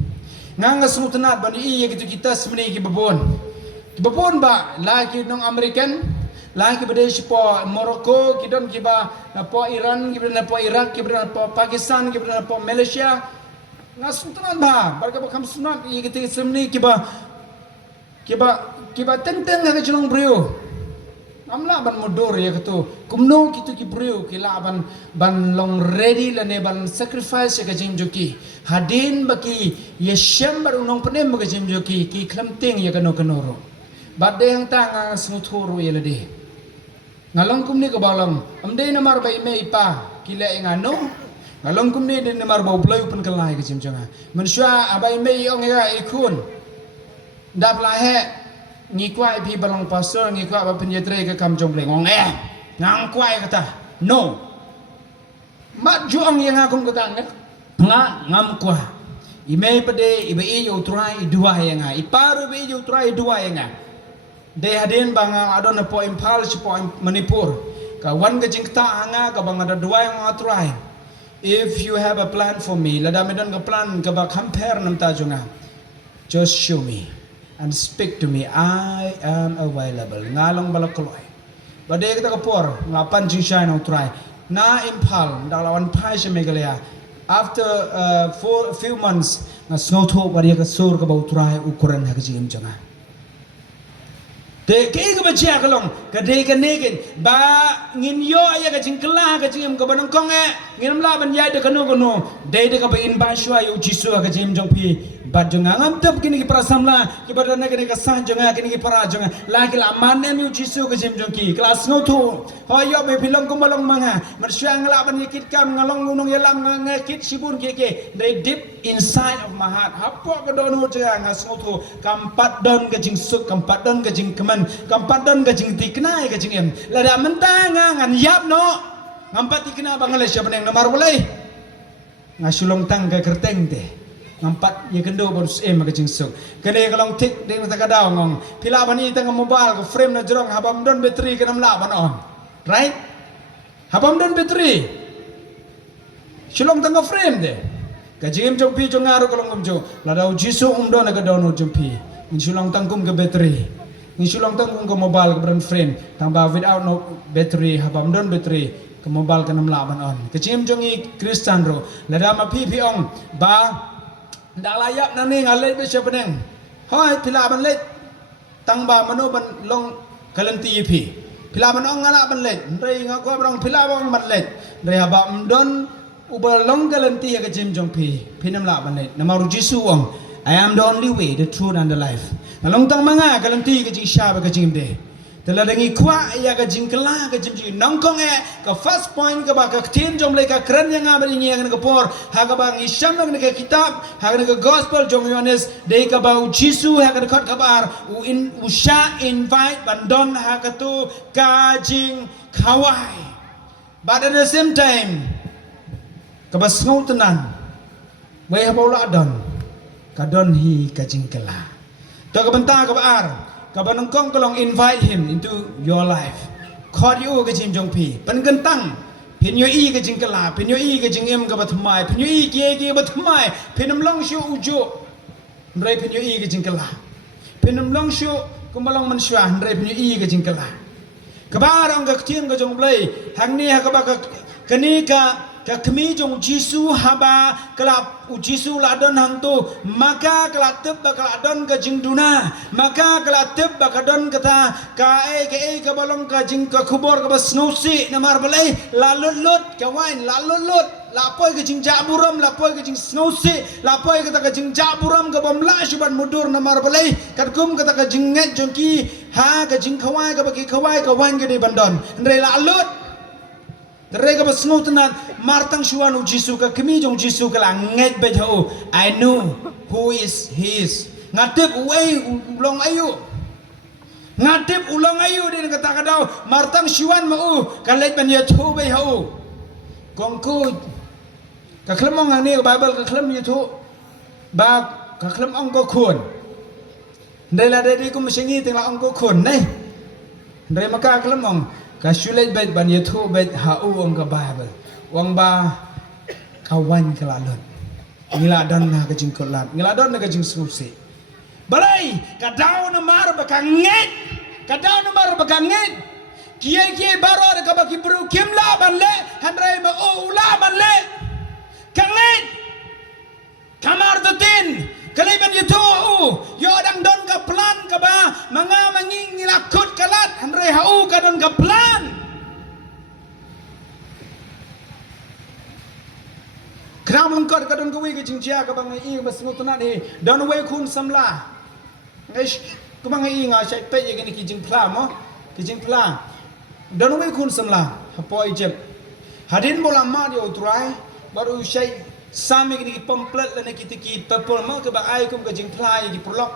nganga sumutanat ban i gitu kita semeni ki babon ba lagi nong American lagi pada sipo Morocco, kita kiba napo Iran, kita napo Iraq, kita napo Pakistan, kita napo Malaysia. Ngasutunan bah, barka bakam sunat i kita semni kiba tenteng ka jelong brio. Amla ban modor ya ketu. Kumno kitu ki brio kila ban long ready la ne ban sacrifice ka jim joki. Hadin baki yeshem bar unong penem ka jim joki ki klamting ya kanoro. Bade yang tang smuturu ya lede. Ngalong kum ni ke balong amde namar bai me ipa kila engano ngalong kum ni de namar bau blai pun kelai ke jimjanga manusia abai me ong ya ikun dap la he ngi kwai pi balong pastor ngi kwa ba penyetre ke kam jong bleng ong ngang kwai kata no mat juang yang aku kata ngam kwa ime pade ibe i yo try dua yang iparu be yo try dua yang de hadin bang adon po impal po Manipur ka wan ka jingta hanga ka bang ada dua yang atrai if you have a plan for me lada medon ka plan ka ba compare nam ta junga just show me and speak to me I am available ngalong balakoloy bade kita ka por ngapan jing shine atrai na impal dalawan pai se megalaya after for few months na snow to bari ka sur ka ba utrai ukuran ha ka jing junga de ke ga bacia kalong ka de ka negen ba ngin yo ya ka jingkla ka jim ka banong kong ngin la ban ya de kanu kono de ka ba in ba shwa yo jisu ka jim jong pi ba jong ngam tap kini ki para samla ki ba na kini ka san jong kini ki para jong la ki la man nem yo jisu ka jim jong ki kelas ngo tu ho yo be pilong ko malong manga man shwa ngla ban yikit kam ngalong nunong yalam ngakit sibun ke they deep inside of my heart hapo ka don ho ja ngas ngo tu kampat don ka jing suk kampat don ka jing kampat don ka jing tiknai ka jing em la da mentang ngan yap no ngampat tikna bangale siapa nang namar boleh ngasulong tang ka kerteng te ngampat ye kendo barus em ka jing suk kene kalong tik ding ta ka daw ngong pila bani tang mobile ko frame na jorong habam don battery ka nam la ban on right? Habam don betri. Shulong tanga frame de. Kajim jong pi jong ngaru kolong umjo. Ladau jisu don aga download jong pi. In shulong tangkum ke betri. In shulong tangkum ke mobile ke brand frame. Tangba without no battery habam don betri. Ke mobile ke nam laban on. Kajim jong i Kristen ro. Ladau ma pi ong ba dak layak nani ngalet be siapeneng. Hoi pila ban let. Tangba mano ban long kalanti pi. Pila man ong ngana ban let, rei ngaku abrang pila bang ban let, rei haba mdon uba long galanti ya kajim jong pi, pinam la ban let. Nama rujisu ong, I am the only way, the truth and the life. Nalong tang manga galanti kajing syaba kajing de. Telah dengi kuat ya kajing kelah kajing jing nongkong ke first point ke baka tim jom le ka keren yang ngabar ini yang ngepor, haga bang isyam lang ke kitab, haga ke gospel jong Yohanes, dei ka bau Jisu haga dekat kabar, usha invite bandon haga tu kajing kawai. But at the same time, kabas ngau tenan, wei habau la don, kadon hi kajing kelah. Tak kebentar kabar. Kaban kong kolong invite him into your life. Kod you ke jim jong pi. Pen gentang. Pin yo i ke jing kala. Pin yo i ke jing em ke batmai. Pin yo i ke batmai. Pinam long shu ujo. Ndrai pin yo i ke jing kala. Pinam long shu kumbalong mansua. Ndrai pin yo i ke jing kala. Kabarang ke ktin ke jong blai. Hang ni ha kabak kani ka kami jong Jisu haba kelap Jisu ladon hang tu maka kelatep bakaladon ke jing duna maka kelatep bakadon kata ke balong ke jing ke kubur ke basnusi namar balai lalut lut kawan lalut lut lapoi ke jing jaburam lapoi ke jing snusi lapoi kata ke jing jaburam ke bamla syuban mudur namar balai katkum kata ke jing nget jongki ha ke jing kawai ke bagi kawai kawan ke di bandon ndai lalut Rega basngo tenan martang shuanu Jisu ka kami jong Jisu ka lang nget bet ho I know who is he is ngatip uai ulong ayu ngatip ulong ayu din kata kadau martang shuan mau kalet ban ya thu be ho kongku ka klemong ang ni Bible ka klem yutu ba ka klem ong ko khun ndai la dai ku msingi ting la ong ko khun nei ndai maka klemong Kasulit bet ban yatu bet hau om ka Bible. Wang ba kawan kelalot. Ngiladon na kajing kolat. Ngiladon na kajing susi. Balai kadau na mar bakanget. Kadau na mar bakanget. Kiai baro ka baki bru kimla ban le. Handrai ba ula ban le. Kanget. Kamar tutin. Kaliban yatu yo dang don ka plan ka ba mga manging ngilakot kalat handre hau ka don ka plan kram lengkot ka don ka wi ka jingjia ka bang i masngut na ni don we kun samla ngai ka bang i nga sai pe ye ni ki jing pla mo ki jing pla don we kun samla hapoi jep hadin bola ma dio try baru sai Sami kini pemplet lana kita ki pepol mau ke ba ai kum ke jing plai ki prolog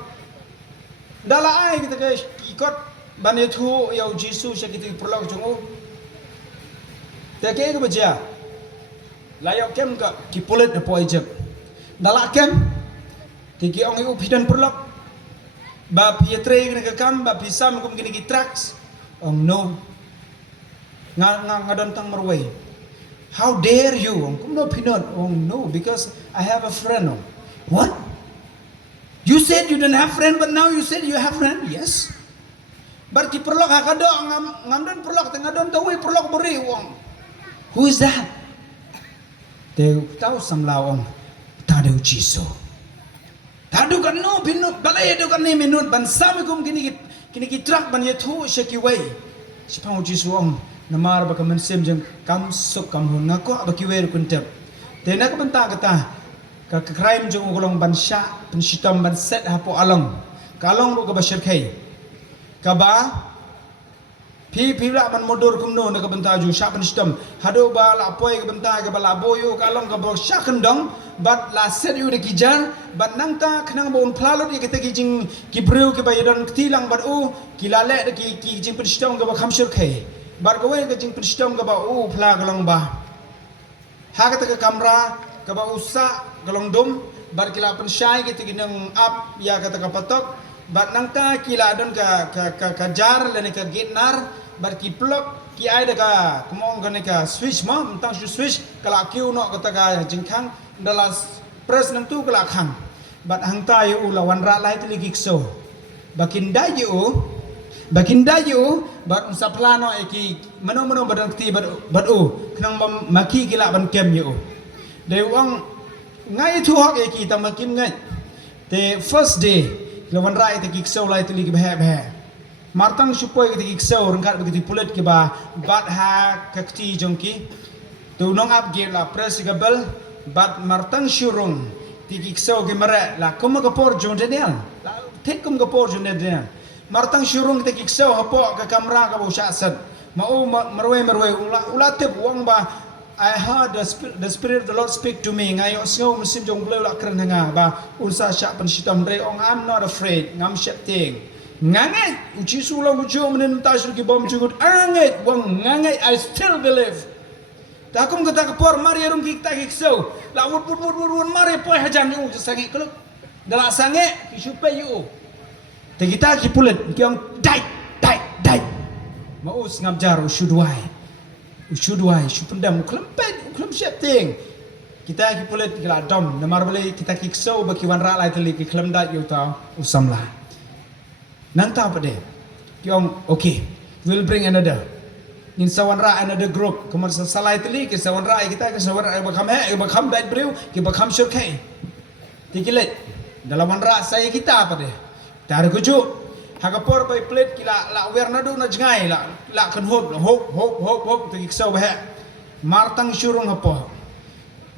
dala ai kita ke ikot banetu ya Jisu sya kita ki prolog jongo te ke baja layak kem ka ki polet de poi jep dala kem ti ki ong u pidan prolog ba pietre kini ke kam ba pisam kum kini ki tracks ong no ngadon tang merway How dare you? No, oh no, because I have a friend. What? You said you didn't have friend, but now you said you have friend. Yes. But ki perlok hakado ngamdan perlok tengah don tahu perlok beri wong. Who is that? They tahu samlawong tadu Jisu. Tadu kan no binut balai do kan ni minut ban samikum kini kitrak ban yetu shakiway. Sipang Jisu wong. Namar baka mensem jeng kam sok kam hun ngako baki wer kuntep tena ka banta kata ka crime jeng ulong bansha pensitam ban set hapo along kalong ro ka bashir kai ka ba pi la ban modur kumno na ka banta ju sha pensitam hado ba la poi ka banta ka ba la boyo kalong ka bo sha kendong bat la set yu de kijar bat nangta khnang bon plalot ye kete ki jing ki breu ki bayadan ktilang bat u ki lale ki jing pensitam ka ba khamshir kai bar gawe ke jing pristom ka ba pla galong ba ha ka ta kamera ka ba usa galong dum bar kila pen syai ke tiginang up ya ka ta patok bat nang ta kila don ka jar lene ka gitnar bar ki plok ki ai deka kumong kan ka switch ma tang switch kala kiu no kata ka jingkhang dalam press nang tu kala khang bat hang tai u lawan ra lai tu ligik so bakin dayu bat saplano eki mano badan ti bat u knang maki kila ban kem yu de wang ngai thu hok eki tam makin ngai the first day lawan ra ite kik so lai tu ligik bhe martang supoi ke kik so rangkat begitu pulet ke ba bat ha kakti jongki tu nong up ge la press gabel bat martang syurung tiki ksau ke mare la kuma kapor jon denial la tek kum kapor jon denial martang syurung tiki ksau hapo ke kamera ka bo syasan mau marwe ula tep wang ba I heard the spirit of the Lord speak to me ngai osngau musim jong bleu la kren nga ba unsa syak pen sitam re ong I'm not afraid ngam syap ting ngangai uci sulang ujo menen tasur ki bom jugut anget wang ngangai I still believe takum kata kapor mari rum kita kiksau la wut mari poi hajam yu sange keluk dala sange ki supe yu te kita ki pulet ki ong dai mau ngam jar usudwai supendam klem siap ting kita ki pulet ki la dom namar beli kita kiksau baki wan ra lai teli ki klem dat yu tau usamla nang ta pade ki ong okay we'll bring another in sawan ra another group kemudian salai teli ke sawan ra kita ke sawan ra bakam dait breu ke bakam syurkai tikilet dalam ra saya kita apa deh tar kuju hagapor by plate kila la werna do na jngai la kan hop tiki sau bah martang syurung apa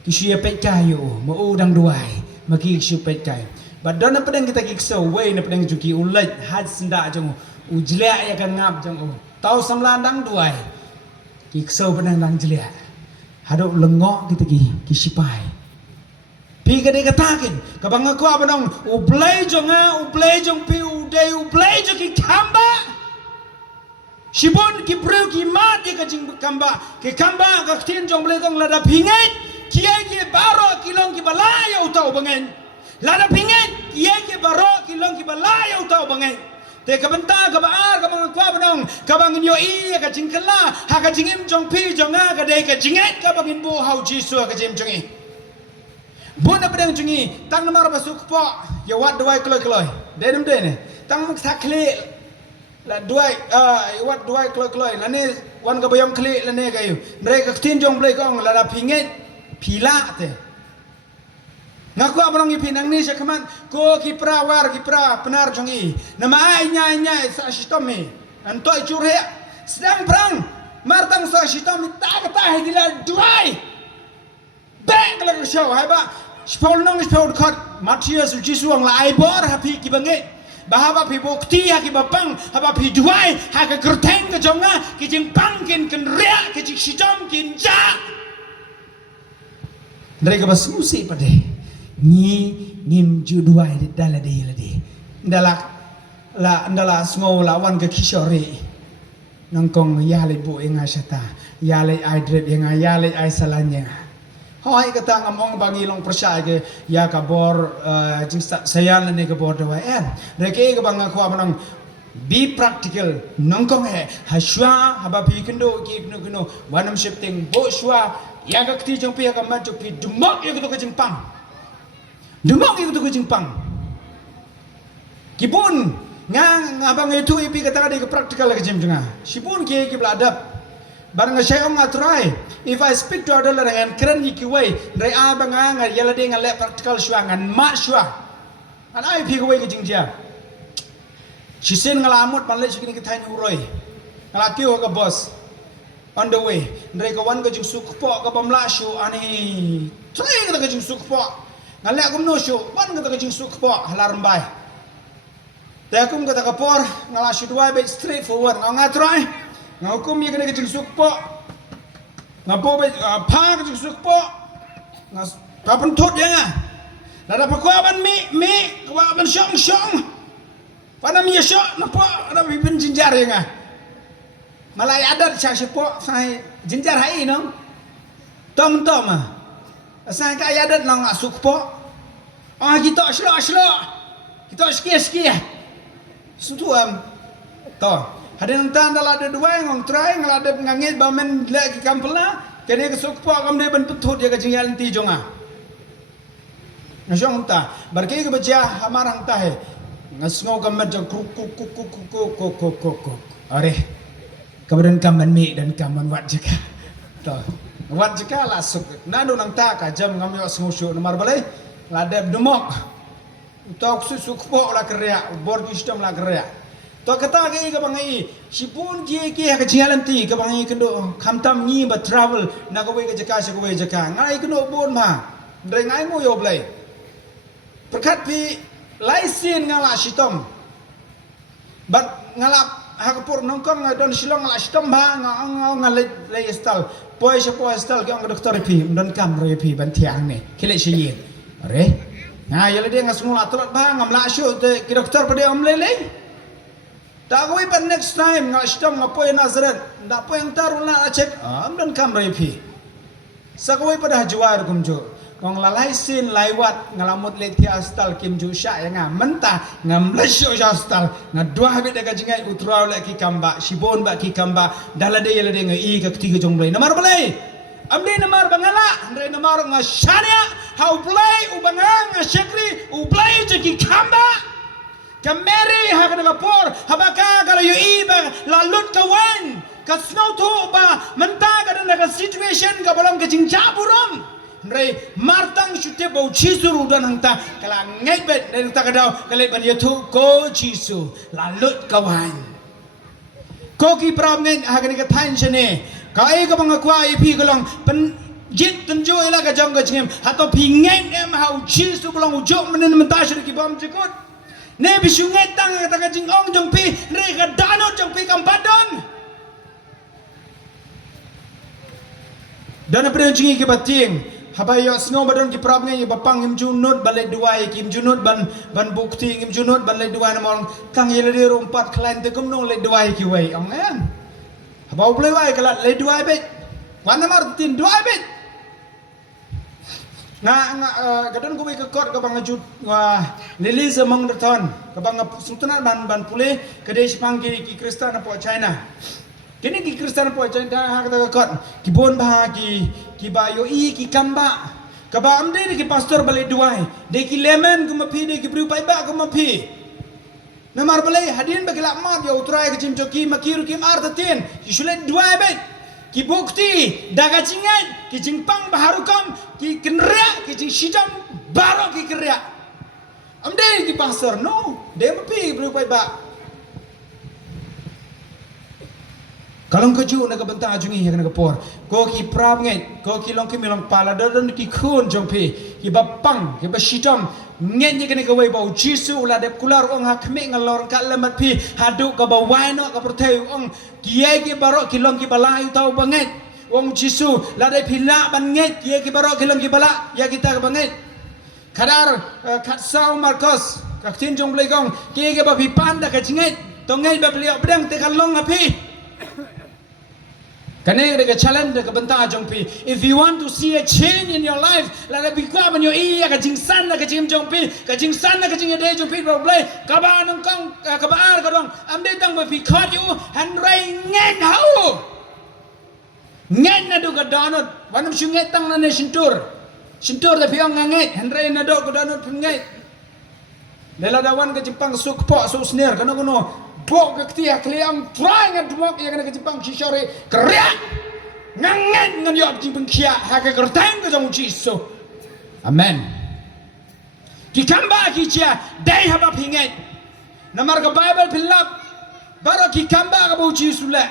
kisia pet kayu mau udang duai maki kisia pet kai badan apa yang kita kiksau way na pedang juki ulat had senda jong ujlea ya kan ngap jong tau samlandang duai kiksau pedang dang jlea hado lengok kita ki sipai pi ka de katakin kabang aku apa dong ublei jong pi udai ublei jong ki kamba sibon ki breu ki mat ka jing kamba ka tin jong blei kong lada pingai kiai ki baro kilong ki balaya utau bangen lada pingai kiai ki baro kilong ki balaya utau bangen te kabenta ka baar ka mga kwa banong ka bangin yo i ka jingkala ha ka jingim jong pi jong ka de ka jinget ka bangin bo hau jisu ka jim jong i bona pedang jong i tang namar basuk po ya wat duai kloi denem dene tang mak sakle la duai wat duai kloi la ne wan ka bayam kle la ne ka yu mereka tin jong blai kong la da pinget pila te ngaku abang ipi nang ni sekaman ko kipra penar jongi nama ai nya sa sistemi antoi curhe sedang perang martang sa sistemi tak hidila duai back la show hai ba spol nong spol khot Matius jisuang la ai bor hapi ki bange bahaba pi bukti ha ki bapang haba pi duai ha ka kerteng ka jonga ki jing pangkin ken ria ki jing sitom kin ja mereka bas musi pade ngim juduai di dala de ndala small lawan ke kishore nangkong yale bu inga syata yale ai drip inga yale ai salanya hoi kata ngamong bangi long persya ke ya kabor jing sayan ne ke bor dawai reke ke banga ko manang be practical nangkong haswa haba pi kendo ki keno wanam shifting bo shwa ya ka kti jong pi ka ma jong pi dumok ya ko jing pang dumok itu ke jingpang kibun ngang abang itu ipi kata dia ke praktikal ke jingpang sibun ki beladab barang saya ngatrai if I speak to other dengan keren iki way dari abang ngang yala dia ngalek praktikal swangan mak swa an ai pi ke way ke jingja sisen ngalamut panle sikini ke tain uroi ngalaki ho ke bos on the way dari kawan ke jing sukpo ke pamla shu ani trai ke jing sukpo ngalek akum no show ban kata kajing suk po halar mbai te akum kata kapor ngala shidwai be straight forward ngatrai ngakum ye kena kajing suk po ngapo be pa kajing suk po ngas kapan tot ya nga nada pakwa ban mi kwa ban syong pana mi syong napa ada bibin jinjar ya nga malai adat cha sipo sai jinjar hai no tom asal ka adat lang asuk po kita aslo kita ski sutu to Hadi nang tan dala de dua ngong try ngalade ngangit ba men le ki kampela kene ke sukpo kam de ban putut ya ka jingal ti jonga ngasong ta barke ke baca hamarang ta he ngasngo kam jong kuk are kemudian kaman mi dan kaman wat jika to wat jika la suk nanu nang ta ka jam ngam yo sngo shu nomor balai la de demok tok su sukpo la kerja bor system la kerja to kata ke ka bangai sipun ki ka jingalan ti ka bangai kendo khamtam ni ba travel na ka we ka jaka sa ka we jaka ngai kendo bon ma dre ngai mo yo blai perkat pi laisin ngala sitom bat ngala hakapur nongkong don silong ngala sitom ba ngala le stal poi stal ke ang doktor pi don kam re pi ban tiang ne kile siyin are na yale dia ngasmula atlat ba ngamla syu te ki doktor pade om lele tak we pan next time ngala sitom ngapoi nazaret ndak po yang tarun la cek am don kam re pi sakwe pada juar kumjo ngong lalai sin laiwat ngalamut leti astal kim ju sya ya nga menta ngam lesyo astal ngadua habit daga jingai utrau la ki kamba sibon ba ki kamba dalade yele de ngai ka ketiga jong blai namar blai amde namar bangala andre namar ngashania how blai ubanga ngashakri ublai ki kamba kameri hakana por habaka kala yo iba lalut kawan kasno to ba menta ka daga situation ka bolam ka jingja burom Ray martang shute bau chisu rudan hangta kala ngai bet dari ta kadau kala ban yatu ko chisu lalut kawan ko ki pram ngai hagani ka thain chene kai ka bang kwa ipi kolong pen jit tunjo ila ka jong ka chim hato phi ngai em hau chisu kolong ujok menen menta shri ki bam jikut ne bisu ngai tang ka ta jing ong jong pi re ka danot jong pi kam padon dana prenjingi ke bating habai yo snow badon ki prab ngai bapang him junut balai duai kim junut ban bukti him junut balai duai namol kang yele de rompat klain te kumno le duai ki wai ong en habau blai wai kala le duai bet wan namar tin duai bet nga gadon ko ke kot ka bang jut lili semang reton ka bang sultanat ban pule kade sipang ki kristan po China kini ki Kristen po China ha kata kot ki bon ba ki bayo i ki kamba ka ba amde ki pastor balai duai de ki lemon kuma pi de ki bru pai ba kuma pi namar balai hadin ba kila mat yo utrai ki chimchoki makiru ki mar tatin ki shule duai be ki bukti daga cingat ki jingpang baharukam ki kenria ki jing shijam baro ki kenria amde ki pastor no de ma pi bru pai ba Kalau keju nak bentang ajungi yang nak por, ko ki prab ngai, ko ki long ki milong pala dan ki kun jong pi, ki bapang, ki basitam, ngai ni kena kawai bau jisu ulah dep kular ong hakme ngalor kat lemat pi, hadu ka bawai no ka perteu ong, kiai ki barok ki long ki balai tau banget, ong jisu lah dep hila ban ngai, kiai ki barok ki long ki bala, ya kita ka banget. Kadar kat sau Marcos, kak tin jong blegong, kiai ki bapi panda ka jingai, tongai ba beliau pedang tekan long api. Kane de challenge de benta jong pi if you want to see a change in your life la de bikwa ban yo iya ka jing san na ka jing jong pi ka jing san na ka jing de jong pi ro blai ka ba nong kong ka ba ar ka dong am de tang ba pi khot you han rai ngen hau ngen na du ka donut wanam shu nget tang na ne sintur de pi ong nget han rai na do ka donut pi nget lela dawan ka jipang suk po su snare kana kono bok ke tia kliang try ngat bok yang kena kejipang sisore kerak ngangen ngan yo jipang kia haka kertang ke jong jisu amen ki kamba ki chia dai haba pingai namar ka bible pilap baro ki kamba ka bu jisu la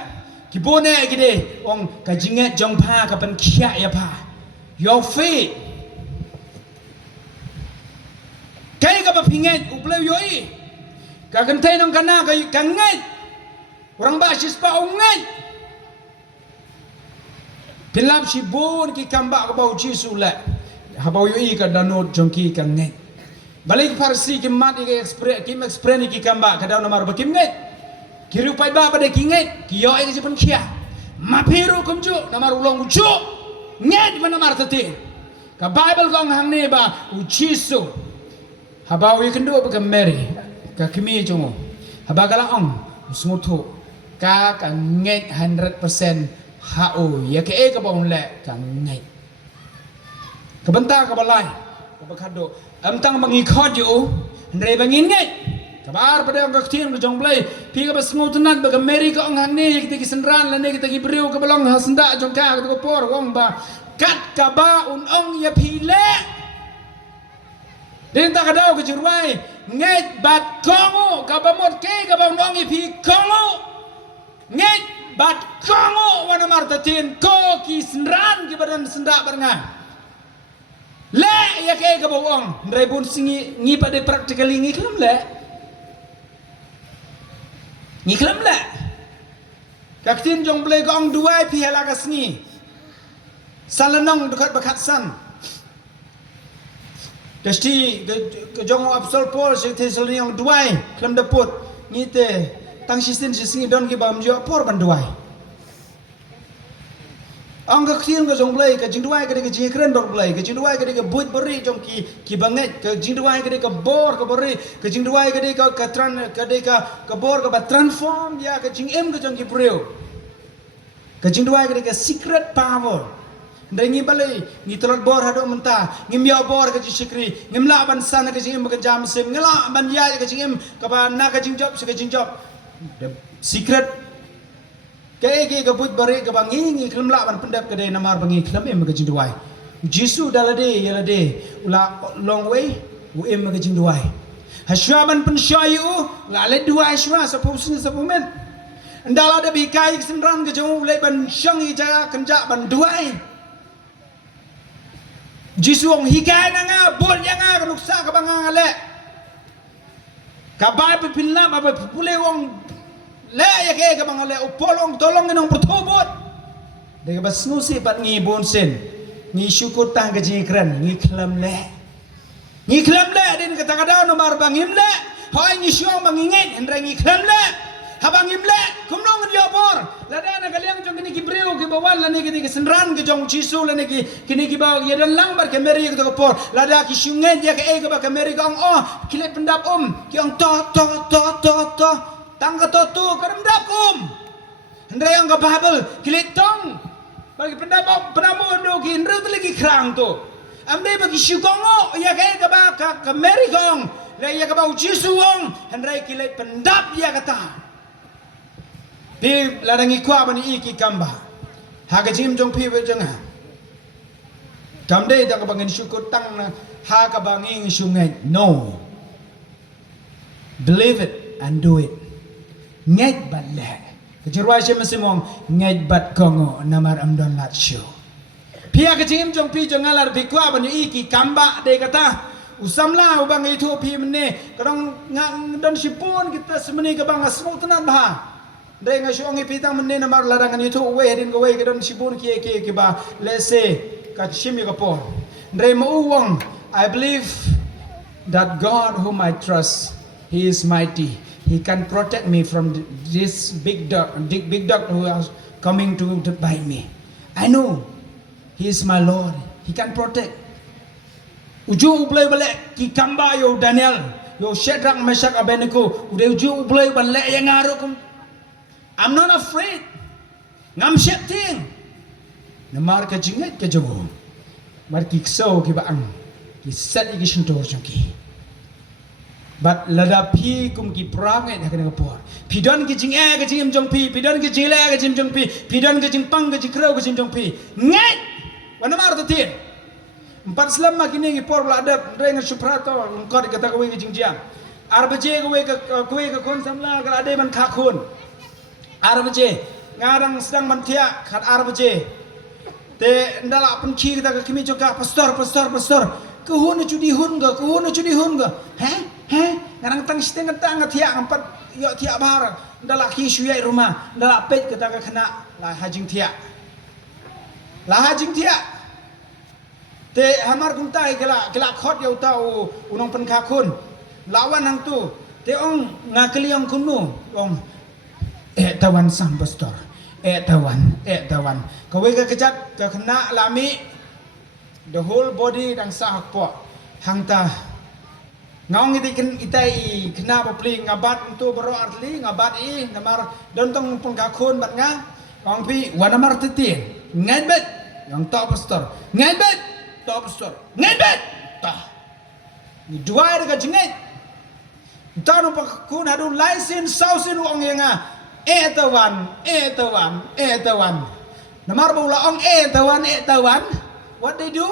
ki bone gide ong ka jinget jong pa ka pan kia ya pa your faith kai ka ba pingai uple yoi kagantay nang kana kay kangay orang basis pa ungay pilap si bon ki kamba ka bau jisu la habau yoi ka danot jongki kangay balik farsi ki mat ki expre ki kamba ka daw namar bakim ngay ki rupai ba ba de ki ngay ki yo ay si pan kia mapiru kumju namar ulong uju ngay di namar tati ka bible kong hang ne ba u jisu habau yi kendo ba ka mary ka kimi jongo habagala ong smutu ka ngai 100% hao ya ke ka bong le ka ngai ka banta ka balai ka bakado am tang bangi khod yu ndre bangin ngai ka bar pada ang kaktin ka jong blai pi ka bas ngutunat ba ka meri ka ang hangni ki senran la ne ki ki briu ka balong hasnda jong ka ka por wong ba kat ka ba un ong ya pi le den ta ka dau ka jirwai ngai bat kongo ka ba mot ke ka ba ong ya pi kongo ngai bat kongo wana marta tin ko ki senran ki badan senda barengan le ya ke ka bawang ndrai bun singi ngi pada practically ngi kelam le ngi kelam le kaktin jong ble gong duai pi hala ka singi salanong dekat bakat san desti ke jong apostol Paul se tesel yang duai kelam daput ngi te tang sistin singi don ki bam jo por ban duai ang kaktin ka jong blai ka jingduai ka de ka jingkren dor blai ka jingduai ka de ka buit beri jong ki banget ka jingduai ka de ka bor ka beri ka jingduai ka de ka tran ka de ka bor ka ba transform ya ka jing em ka jong ki breu ka jingduai ka de ka secret power ndai ngi balai ngi telot bor hado menta ngi miao bor ka jingkri ngi mla ban san ka jing em ka jam sem ngala ban ya ka jing em ka ba na ka jing job ka jing job the secret ke buat bari ke bangi ngi kelam la ban pendap ke de namar bangi kelam em ke jing duai jisu dalade yalade ula long way u em ke jing duai haswa ban pen syayu la le duai shwa sa pusin sa pumen ndala de bi kai senran ke jong le ban syang i ja kenja ban duai jisu ong hikai nga bol nga nuksa ka banga le ka bai pe pinna ba pule wong le ya ke ka bangale upolong tolong nang bertobat de ba snusi pat ngi bonsen ngi syukur tang ka jikran ngi klam le den ka takada no mar bangim le hoy ngi syong bangingit ndra ngi klam le ha bangim le kumnong ngi yobor la dana ka liang jong ni ki breu ki bawal la ni ki senran ki jong jisu la ni ki ba ya dan lang bar ka meri ka por la da ki syungen ya ka ba ka meri gong kilet pendap ki ong to tangga totu kadam dakum hendra yang ka babel kilitong bagi pendapok penamu do ki hendra tu lagi kerang tu amde bagi syukongo ya ka ba ka merigong la ya ka ba jisuong hendra kilet pendap ya kata pi ladangi kwa bani iki kamba ha ka jim jong pi we janga kamde da ka bangin syukur tang ha ka bangin sungai no believe it and do it ngai bat le kejurwai she mesimong ngai bat kongo namar amdon lat show pia kejim jong pi jong alar bi kwa ban iki kamba de kata usamla ubang itu pi mene kadang ngang don sipun kita semeni ke bang asmo tenan bah de ngai shongi pi tang mene namar ladangan itu we hedin go we ke don sipun ki ba let's say ka shimi ka po de mo uwang I believe that God whom I trust he is mighty. He can protect me from this big dog who is coming to bite me. I know He is my Lord. He can protect. Uju ublay balik ki kamba yo Daniel, yo Shadrach, Meshach, Abednego. Udah uju ublay balik yang ngaruh. I'm not afraid. Ngam siap ting. Namar ka jingat ka jogo. Mar ki kso ki baang. Ki set ki shinto jongki. But lada pi kum ki prangai nak kena por. Pidon ki jing ka jing jong pi, pidon ki jing ka jing jong pi, pidon ki jing pang ka jing krau ka jing jong pi. Ngai. Wana mar tin. Empat selama kini ki por lada dengan suprato engkau dikata kowe ki jing jiang. Arbaje kowe ka kon samla ka ade ban kha khun. Arbaje ngarang sedang mantia khat arbaje. Te ndala pun ki kita ka kimi joka pastor. Kuhun cudi hun ga. Ngarang tang setengah tang tiak empat yo tiak bahar. Ndala ki syuai rumah, ndala pet kita ka kena la hajing tiak. Te hamar kuntai kela khot yo tau unong pen kha khun. Lawan hang tu te ong ngakeli ong kunu ong tawan sang pastor. Tawan. Kowe ka kejat ka kena lami the whole body dang sah po hang ta ngong iti ken itai kena bapli ngabat untuk baro artli ngabat namar dontong pengkakun bat nga ong pi wanamar titin ngabet yang top pastor ngabet top pastor ngabet ta ni dua ada jingai tano pakun hadu license sausin ong nga etawan namar bula ong etawan what they do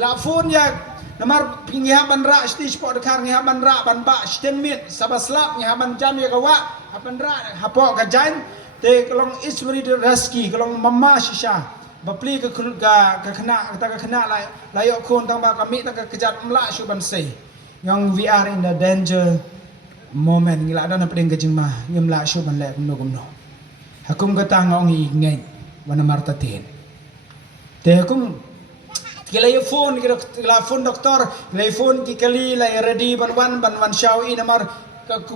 la phone ya namar pinggihaban ra stage po dekar ngihaban ra ban ba stemit sabaslap ngihaban jam ya kawa haban ra hapo ka jain te kalong ismeri de raski kalong mama shisha bapli ka kena ta ka kena la yo kon tang ba kami ta ka kejat mla shu ban sei yang we are in the danger moment ngila dan pedeng ka jingma ngimla shu ban le kumno hakum ka ta ngong i ngai wana marta ten te hakum kila phone kila phone doktor kila phone kikali la ready ban wan shawi namar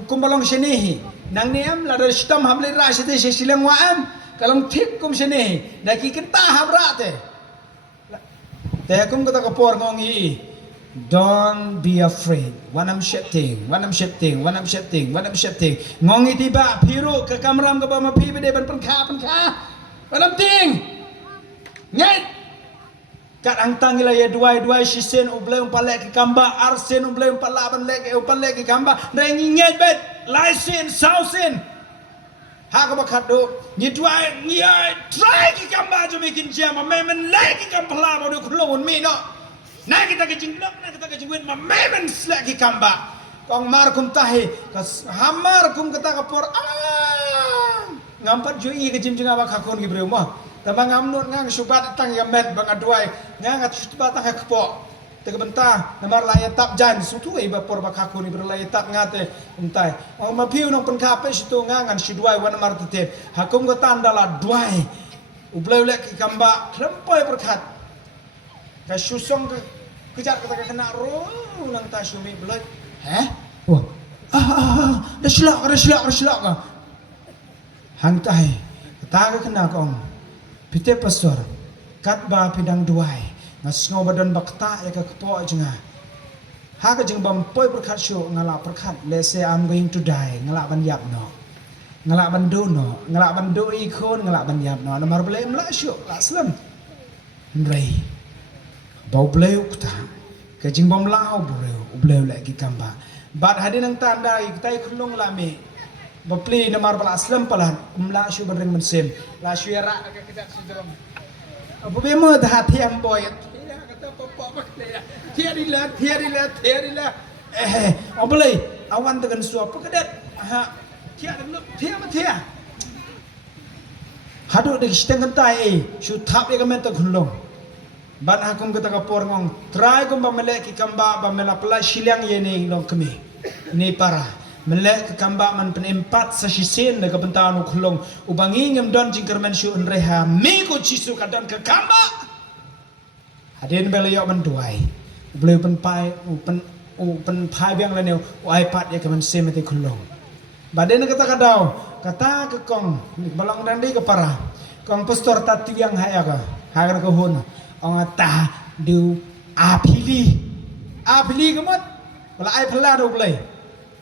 kumbalong shenihi nang niam la stam hamle ra sete silang waam kalong thik kum shenihi na kikita habra te kum kata kapor ngongi don't be afraid wanam shifting ngongi tiba piru ke kamram ka ba mapi be ban pankha wanam ting ngai kat angtang ila ya dua shisen ublay umpalek ki kamba arsen ublay umpalaban umpalek ki kamba rengi nget bet laisen sausen haka bakat do ni dua ni try ki kamba jo mekin jam memen lek ki kamba ba do kulon mi no na kita ke jinglok na kita ke jingwen memen slek ki kamba kong mar kum tahi kas hamar kum kata kapor ngampat jo i ke jimjing aba kakon ki bremo tabang amnut ngang subat tang yamet bang aduai ngang at subat tang kepo te benta namar laya tap jan sutu e bapor bakaku ni berlaya tap ngate entai ang mapiu nong penkape situ ngangan si duai wan mar tete hakum go tandala duai ubleu lek ki kamba krempoi perkat ka susong kejat kata kena ro nang ta sumi belai wah dah silak hang tai ta kena kong pite pastor kat ba pidang duai ngas ngobadan bakta ya ka kepo jenga ha ka jeng bam poi perkat syo ngala perkat let's say I'm going to die ngala ban yap no ngala ban do no ngala ban do I khon ngala ban yap no namar ble mla syo la slam ndrei bau bleu kta ka jeng bam lao bleu lagi kamba bat hadin ang tanda kita khulung lame bapli namar bala aslam palan umla syu bereng mensem la syu ra ka kita sejrom abu be mo da thiam boy kata papa bakle thiadila obulai awan tegan suap kedet ha thia hadu de steng tai syu thap ye kamen ta khulong ban hakum kata ka por ngong try kum ba melek ki kamba ba mela pala silang ye ne long kemi ni para melek kamba man penempat sa sisen de kabentan khulong ubangi ngem don jingkermen syu unreha mi ko jisu kadan ke kamba hadin bele yo man duai bleu pen pai pen pai biang la ne iPad ya kemen sem te khulong baden kata kadau kata ke kong balong dandi ke para kong pastor tati yang haya ka hagar ko hon ong ta du apili kemot wala ai phala do blai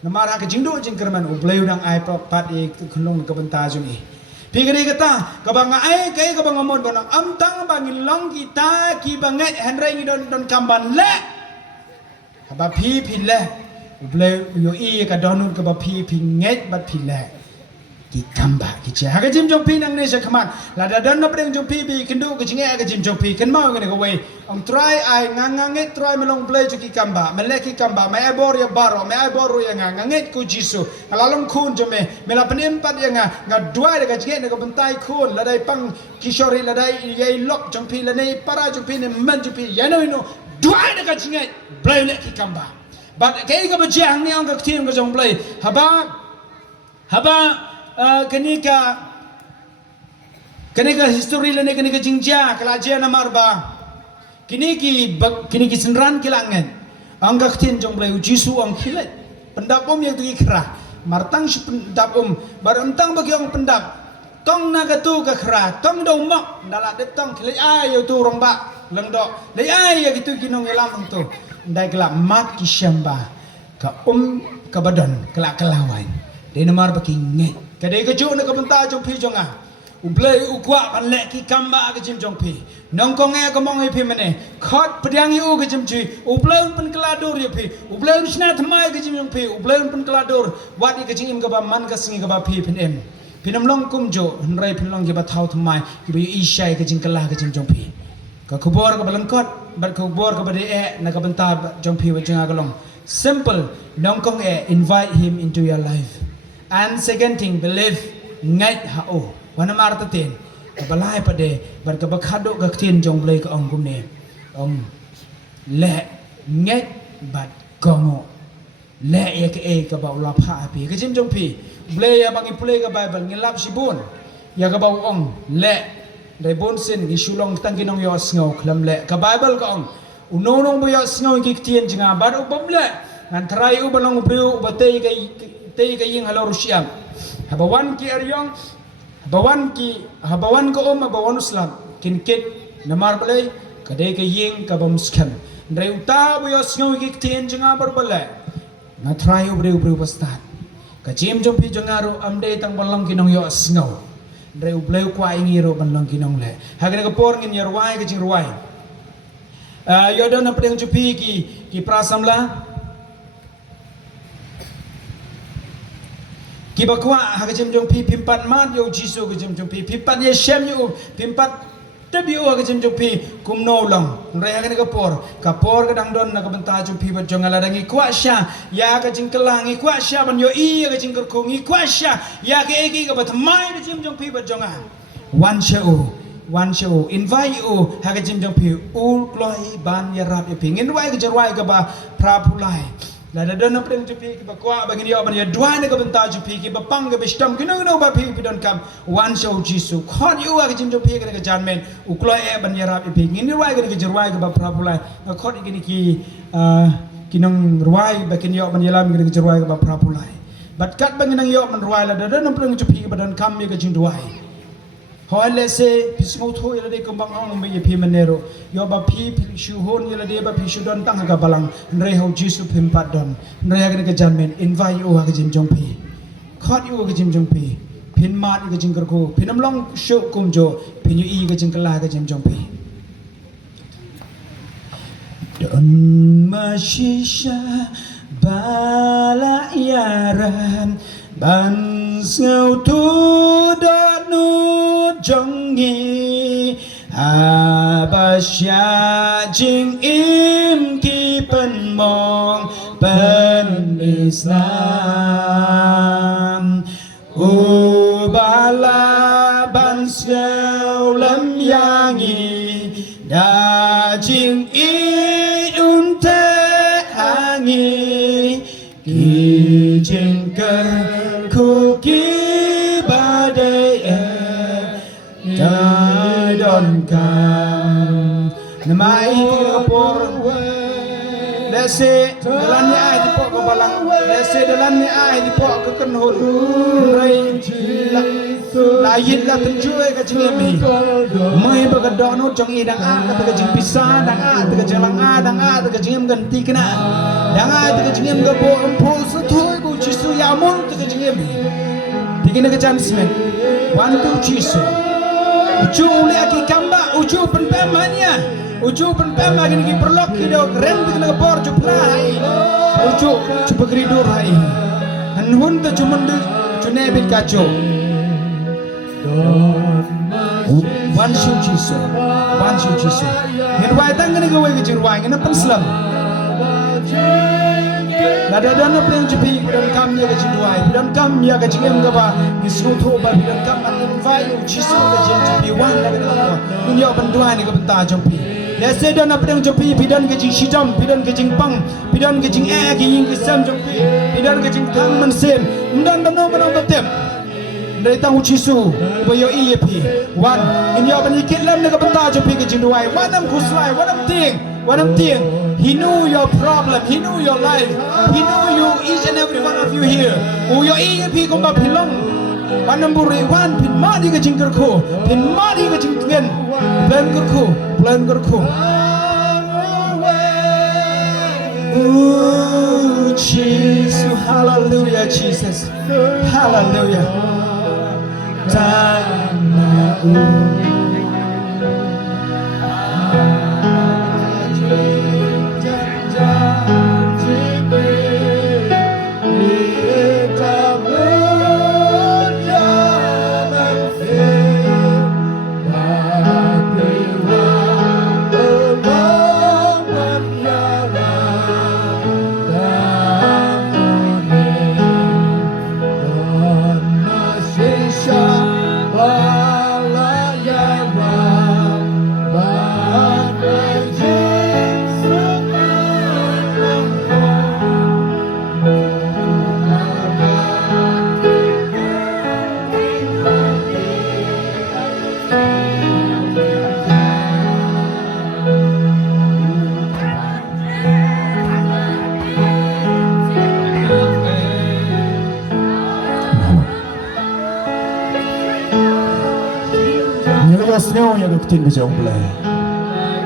namara ka jingdo jingkerman ubleu dang ai pat e khulong ka banta juni pigri kata kabang ai kai kabang amon bonang amtang bangilong kita ki bangai henrai don kamban le ba phi le ubleu yo I ka donun ka ba phi nget bat phi le ki kamba ki che ha ka jim jong pi nang ne se khaman la da don na preng jong pi bi kindu ka jinge ka jim jong pi kan mau ngene ka wei ong try ai nganganget try melong play ki kamba mele ki kamba mai bor ya baro mai bor ya nganganget ku jisu alalong khun jome mela penem pat ya nga dua de ka jinge ka bentai khun la dai pang kishori la dai ye lok jong pi la nei para jong pi ne man jong pi ya no dua de ka jinge play le ki kamba but kai ka ba jang ni ang ka tim ka jong play haba kenika history lene kenika jingja kelajian amarba kiniki senran kilangan anggak tin jong blai jisu ang khilat pendapom yang tu ikra martang si pendapom barentang bagi orang pendap tong naga tu ka khra tong do mak ndala de tong khilai ai tu rong ba leng do dei ai gitu kinong elam tu dai kala mat ki shamba ka ka badan kelak kelawan de namar baking ngai ka de ka ju na ka benta jong pi jong a u blai u kwa ban le ki kamba ka jim jong pi nong kong e ka mong e pi mane khot pdyang yu ka jim chi u blai pen kelador ye pi u blai sna thamai ka jim jong pi u blai pen kelador wat ka jing im ka ba man ka singi ka ba pi pen em pi nam long kum jo nrai pen long ye ba thau thamai ki bi i shai ka jing kala ka jim jong pi ka khubor ka balang kot bat khubor ka ba de e na ka benta jong pi wa jing a ka long simple nong kong e invite him into your life and second thing believe ngai ha o wana marta ten ka balai pa de bar ka bakhado ka tin jong blai ka ong kum ne le ngai bat kongo le ye ka e ka ba la pha pi ka jim jong pi blai ya bangi play ka bible ngilap sibun ya ka ba ong le dai bon sin gi shulong tangkinong yo sngo khlam le ka bible ka ong unonong bo yo sngo gi tien jinga bar u bom le nan trai u balong briu ba te ka ying halo rusiam habawan ki aryong habawan ko habawan uslam kin kit namar balai ka de ka ying ka bom skam dai uta bo yo sngo gi tien jinga bar bale na trai u briu pastat ka jim jom pi jongaro amde tang balong kinong yo sngo dai u bleu kwa ingiro balong kinong le hagre ka por ngin yarwai ka jing ruai yo don apdeng chupi ki prasamla ki bakwa ha jim jong pi pimpat mat yo jisu ka jim jong pi pimpat ye shem yo pimpat tabi o ka jim jong pi kum no long rai ha ka por ka dang don na ka benta jong pi ba jong ala dangi kwa sha ya ka jing kelang i kwa sha ban yo i ka jing ker kung i kwa sha ya ka egi ka ba thamai ka jim jong pi ba jong a one show invite you ha ka jim jong pi ul kloi ban ya rap ya pi ngin wai ka jarwai ka ba pra pulai la da don aprem ju pi ki ba kwa ba ngin yo ban ya dwai ne ka benta ju pi ki ba pang ka bistam ki no ba pi don kam one show jisu khot you ha ka jim jong pi ka jan men u kloi e ban ya rap ya pi ngin wai ka jarwai ka ba pra pulai ka khot ki nong ruai ba kin yo ban ya lam ka jarwai ka ba pra pulai bat kat ba ngin yo ban ruai la da don aprem ju pi ka ba don kam mi ka jing dwai Hoi lese pisngau tho yela de kumbang ong me ye pi manero yo ba pi shu hon yela de ba pi shu don tang ga balang nrei ho jisu pim pat don nrei ga ga janmen invite you ga jim jong pi khot you ga jim jong pi pin mat ga jing ko pinam long shu kum jo pin yu i ga jing kala ga jim jong pi don ma shisha bala yaram ban ngau tu danu jongi abasya jing im ki pen mong pen Islam ubala ban ngau lam yangi da jing I unte hangi ki jing ker Kuki badai dai don kam namai kapor lese dalan ni ai di pok balang lese dalan ni ai di pok ke kenhul rai lain la tenjue ka jingemi mai ba ka dono jong I dang a ka ka jing pisa dang a ka jalang a dang a ka jingem ganti kena dang a ka jingem ga bo empo su thoi ku jisu ya mon ka jingemi tigina ka chansmen one two jisu ucu uli aki kamba ucu penpemanya ucu penpema gini ki perlok kido ren tigina ka por jupla hai ucu cuba keridur hai hanhun ta cuman de cunebit kaco one shoe jisu hirwai tang gini gawai kejirwai ngina penslam Lada dana peng jepi dan kam ya kejirwai dan kam ya kejingem gaba gisu tho ba dan kam an invite you jisu ka jing jepi wan la ka mun yo banduai ni ka benta jepi lese dana peng jepi bidan kejing shidam bidan kejing pang bidan kejing ki ying kesam jepi bidan kejing tang man sem ndan dano banong batem dari tahu jisu bayo iya pi wan in yo ban ikit lam na ka benta jepi kejing duai wanam kuslai wanam ting he knew your problem he knew your life he knew you each and every one of you here yo iya pi ko ba pilong wanam buri wan pin ma di ka jing kerko pin ma di ka jing ngen plan kerko Jesus, hallelujah, Jesus, hallelujah. Nyelawasnya yang ketin ke jauh belah,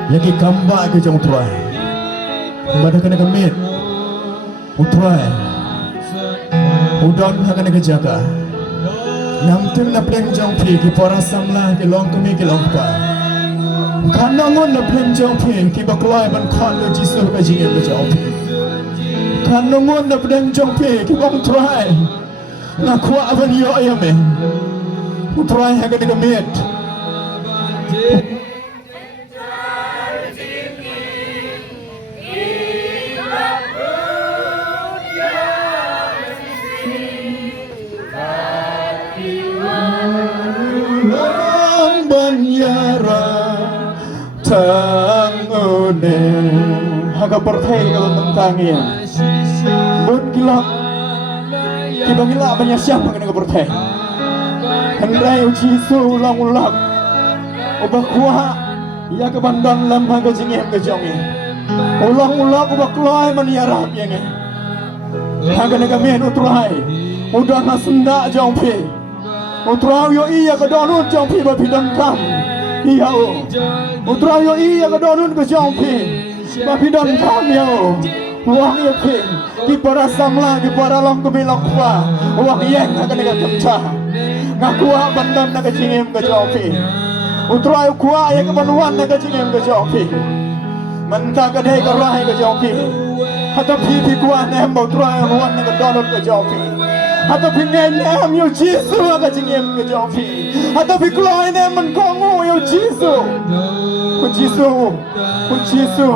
yang kambak ke jauh terai, pada kena kemit, utrai, udan kena kejaga, yang tu nak plan jauh pi, kipara samla, kilong kami kilong pa, kanangon nak plan jauh pi, kibaklai ban kan lo jisu ke jingin ke jauh pi, kanangon nak plan jauh pi, kibang utrai, nak kuat ban yo ayame, utrai kena kemit. Agak percaya kalau tentangnya buat gila kita gila banyak siapa kena percaya hendak uji ulang-ulang ubah kuah ia kebandang lama ke jingim ke jongi ulang-ulang ubah kelai maniarap yang ini agak negamin utrai udah nasenda jongpi utrai yo iya ke donut jongpi babidang kam iya utrai yo iya ke donut ke jongpi babidang kam yo uang yo pin kipara samla kipara long kebilong kwa uang yang agak negatif cah ngakuah bandam nak jingim ke jongpi utrai kuah yang kebanuan nak jingim ke jongpi mentah ke dai ke rai ke jongpi atau pipi kuah nem utrai ruan nak donut ke jongpi atau pingai nem yo jisu ke jingim ke jongpi atau piklai nem menkongu yo jisu jisu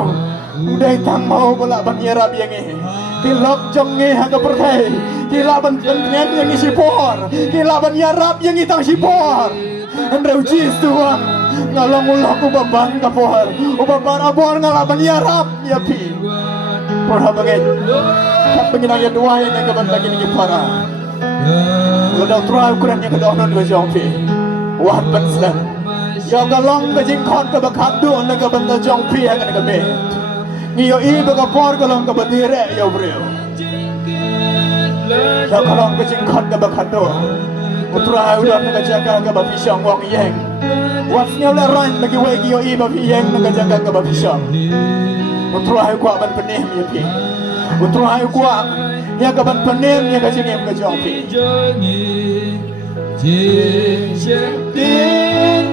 udai tang mau bola banyarab yang ini kilok jonge haga pertai kila banten yang isi por kila banyarab yang itang sipor andreu jisu ngalong ulok ubaban kapor ubaban abor ngalaban yarap ya pi porha banget tak penginang ya dua yang ngaban lagi ni para lo dah try ukuran yang kedua non dua jongpi wah penslan ya galong bajing kon ke bakat do ngaban ta jongpi akan ngabe niyo ibu kapor galong ke badire ya bro ya galong bajing kon ke bakat do utrai udah jaga ke bapisang wang yang wasnya leran lagi wegi yo iba yang jaga ke bapisang utrai kuat ban penem ya pi utrai kuat ya ke ban penem ya ke jengem ke jongpi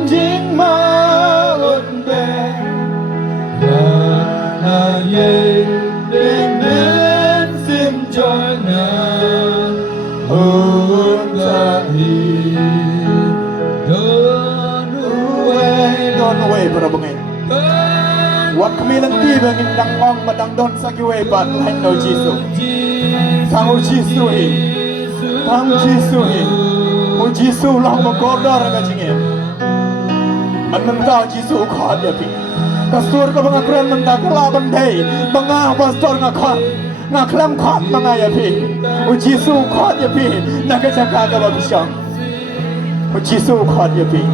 jing maut be na ye ben sim jana Don't away para bangin. Wat kami nanti bangin dangong badang don sagi way bat lain no Jisu. Tangu Jisu hi, tangu Jisu hi. O Jisu lang makodar ang jingem. Manmentaw Jisu khad ya pi. Kasur ka mga kren menta kalaban day, mga pastor nga khad. Nga klam khad mga ya pi. O Jisu khad ya pi. Nagajaga ka ba bisang. O Jisu khad ya pi.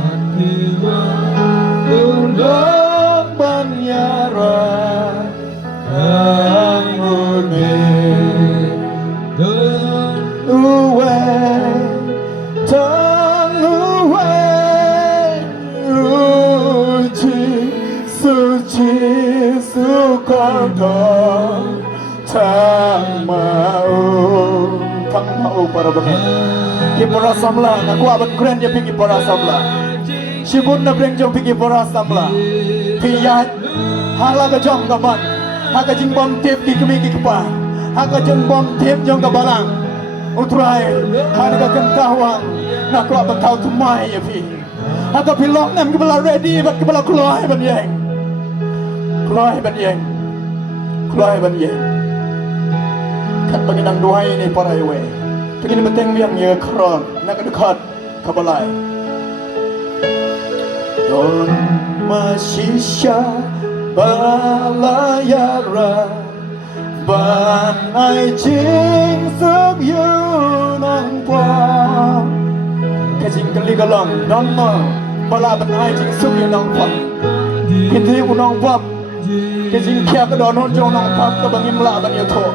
Undang banyara angone uwe tang uwe uji suci sukardo tang Kipora samla ngaku aban keren dia pergi pora samla. Sibun na breng jong pergi pora samla. Piyat hala ka jong kaman. Haka jing bom tip ki kemi ki kepa. Haka jong bom tip jong ka balang. Utrai hana ka kentawang. Ngaku aban kau tumai ya pi. Haka pilok nam ki bala ready bat ki bala keluar ban yeng. Keluar ban yeng. Keluar ban yeng. Kat bagi nang duai ni para iwe. Begini beteng yang ya kron nak dekat kabalai. Don masisya balayara ban ai jing suk yu nang kwa. Kajing kali galang don ma bala ban ai jing suk yu nang kwa. Kita yu nang kwa. Kajing kia ka don hon jong nang kwa ka bangim la ban yu tho.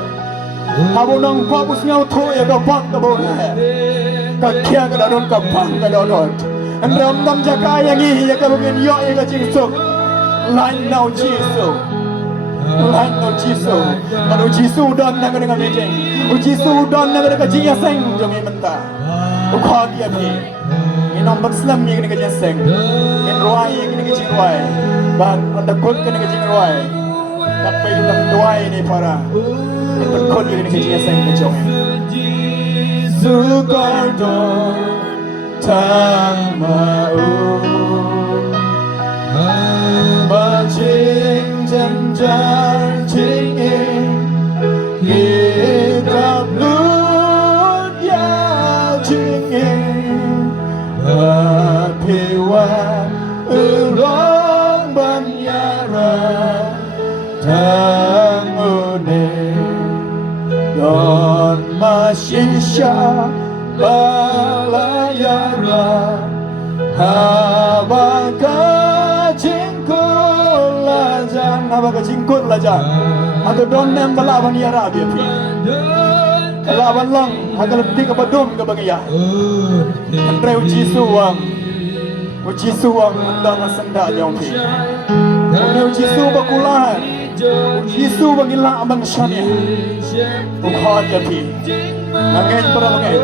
Habu nang pa bus ngau tho ya ka pak ka bon ha ka kya ka don ka pak ka don andam dam jaka yang hi ya ka bugin yo ya ka jing sok lain nau chi so lain nau chi so anu chi su don na ka dengan meeting uji su don na ka jing ya seng jong menta u kha dia bi ni nomor Islam ni ka jing seng ni roi ni ka jing roi ban anda kod ka jing roi kat pai dam roi ni paraเป็นคนอยู่ในที่จะเซ็งในจงสุกอร์ดทางมาอูบาจิงจันจานจิงเองกีกับลูกยาจิงเองบาพิวาร้องบัญญาราทางอุเนDon masisya balayara Habaka jingkul lajan Habaka jingkul lajan Atau don nem balaban yara biapi Kalaban lang Haga lebih ke badum ke bagiya Andre uji suang Andang senda jompi Andre uji su bakulahan Yesu bangila abang syania ukhat ya pi mangai para mangai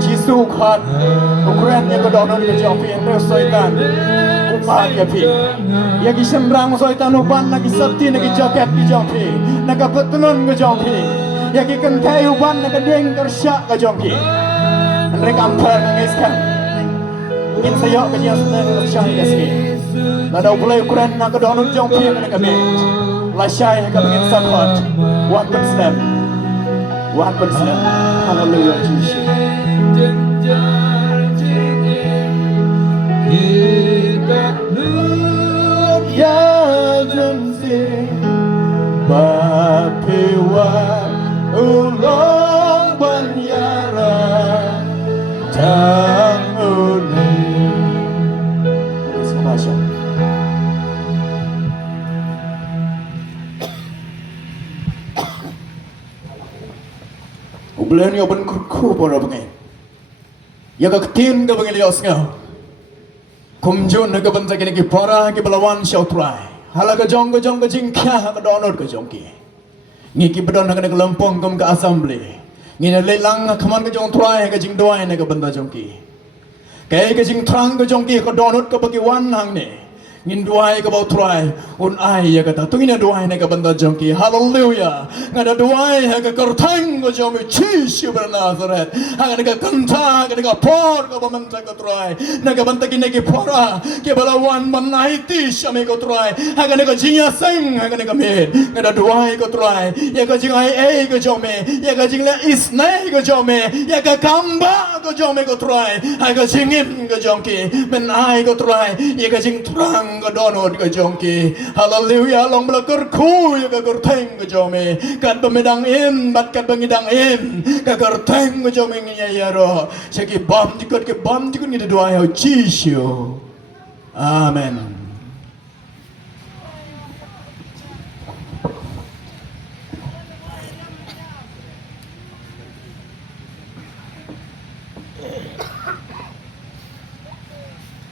Yesu ukhat ukren ya ko donon ke jopi endo soitan ukhat ya pi ya ki sembrang soitan uban nagi sabti nagi jaket ki jopi naga petulun ke jopi ya ki kentai uban naga deng kersya ke jopi mereka ampar mangai sekan ingin sayok ke jias kersya ya sini nada ulai ukren naga donon jopi naga bet Lasyai akan ingin sakot 1%. Hallelujah Jesus. Ya jumsi Bapiwa ulong banyara Tang uni Terima Ubulan yo ben kurku para bengai. Ya ka ketin ka bengai lios ngau. Kumjun ka ben sakini ki para ki belawan syau trai. Hala ka jong ka jing kya ka donor ka jong ki. Ngi ki bedon ka lempong kam ka assembly. Ngi na lelang ka man ka jong trai ka jing doai na ka benda jong ki. Kai ka jing trang ka jong ki ka donor ka bagi wan hang ni. Ngin duai ka bau try un ai ya kata tungina duai na ka banda jongki hallelujah ngada duai ha ka karthang ko jomi chisu bernazaret ha ka kanta ka por ka bamanta ka try na ka banta kine ki pora ke balawan manai ti shame ko try ha ka jinya seng ha ka med ngada duai ko try ya ka jingai ei ko jome ya ka jingla isnai ko jome ya ka kamba ko jome ko try ha ka jingin ko jongki men ai ko try ya ka jing trang ka donor ka jongki hallelujah long blakar khu ya ka gerteng ka jome kan pemedang im bat kan pengidang im ka gerteng ka jome ngiya yaro seki bam dikot ke bam dikot ngi doa ya Jesus amen.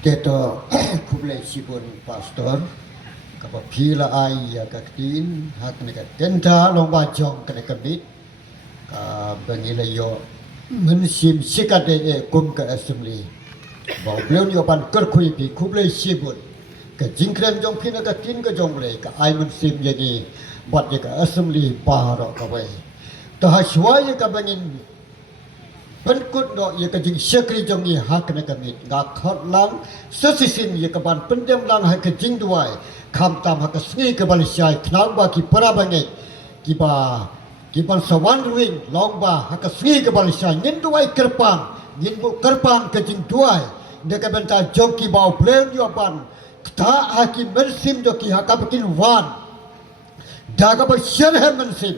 Kita kublai sibun pastor kapa pila ai ya kaktin hak ne ka tenta long ba jong kene kabit ka bangila yo mensim sikade kum ke assembly bau beliau ni opan kerkui pi kublai sibut ke jingkran jong pina ka tin ka jong le ka ai mensim jadi buat je ka assembly parok ka bai ta haswai ka bangin penkut do ye ka jing sekri jong ni hak na ka mit ga khot lang sesisin ye ka ban pendem lang ha ka jing duai kham tam ha ka sngi ka bal syai knau ba ki para bangai ki ban sawan ring long ba ha ka sngi ka bal syai ngin duai kerpang ngin bu kerpang ka jing duai de ka benta jong ki bau plan yo ban ta ha ki mersim do ki ha ka bikin wan daga ba syarh mensim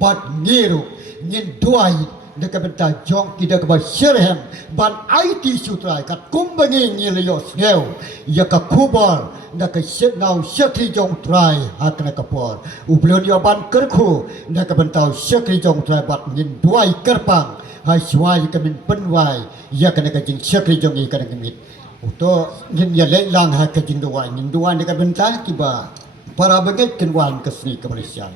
bat ngiru ngin duai dekat benta jong kita ke syarhem ban IT sutrai kat kumbangi ngiliyo sneu ya ka kubar dekat syeknau syekri jong trai hakna kapor ublon yo ban kerku dekat benta syekri jong trai bat ngin duai kerpang hai swai ka min penwai ya kana ka jing syekri jong i kana gemit uto ngin ya le lang ha ka jing duai dekat benta kiba para bagai kenwan kesni ke Malaysia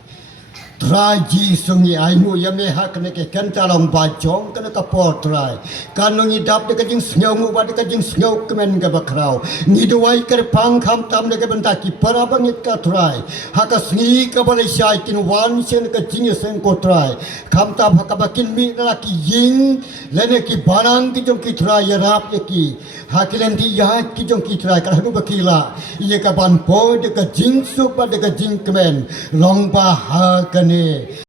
Traji sungi ainu yame hak neke kentalong bajong kena kapor trai kanong idap de kajing sngau mu ba de kajing sngau kemen ga bakrau ni duai ker pang kham tam de bentaki para bangit ka trai hak sngi ka bale syai kin wan sen ka jing sen ko trai kham tam hak bakin mi na ki ying lene ki barang ki jong ki trai yarap ye ki hakilen di ya ki jong ki trai ka hadu bakila ye ka ban po de ka jing su ba de ka jing kemen long ba ha kan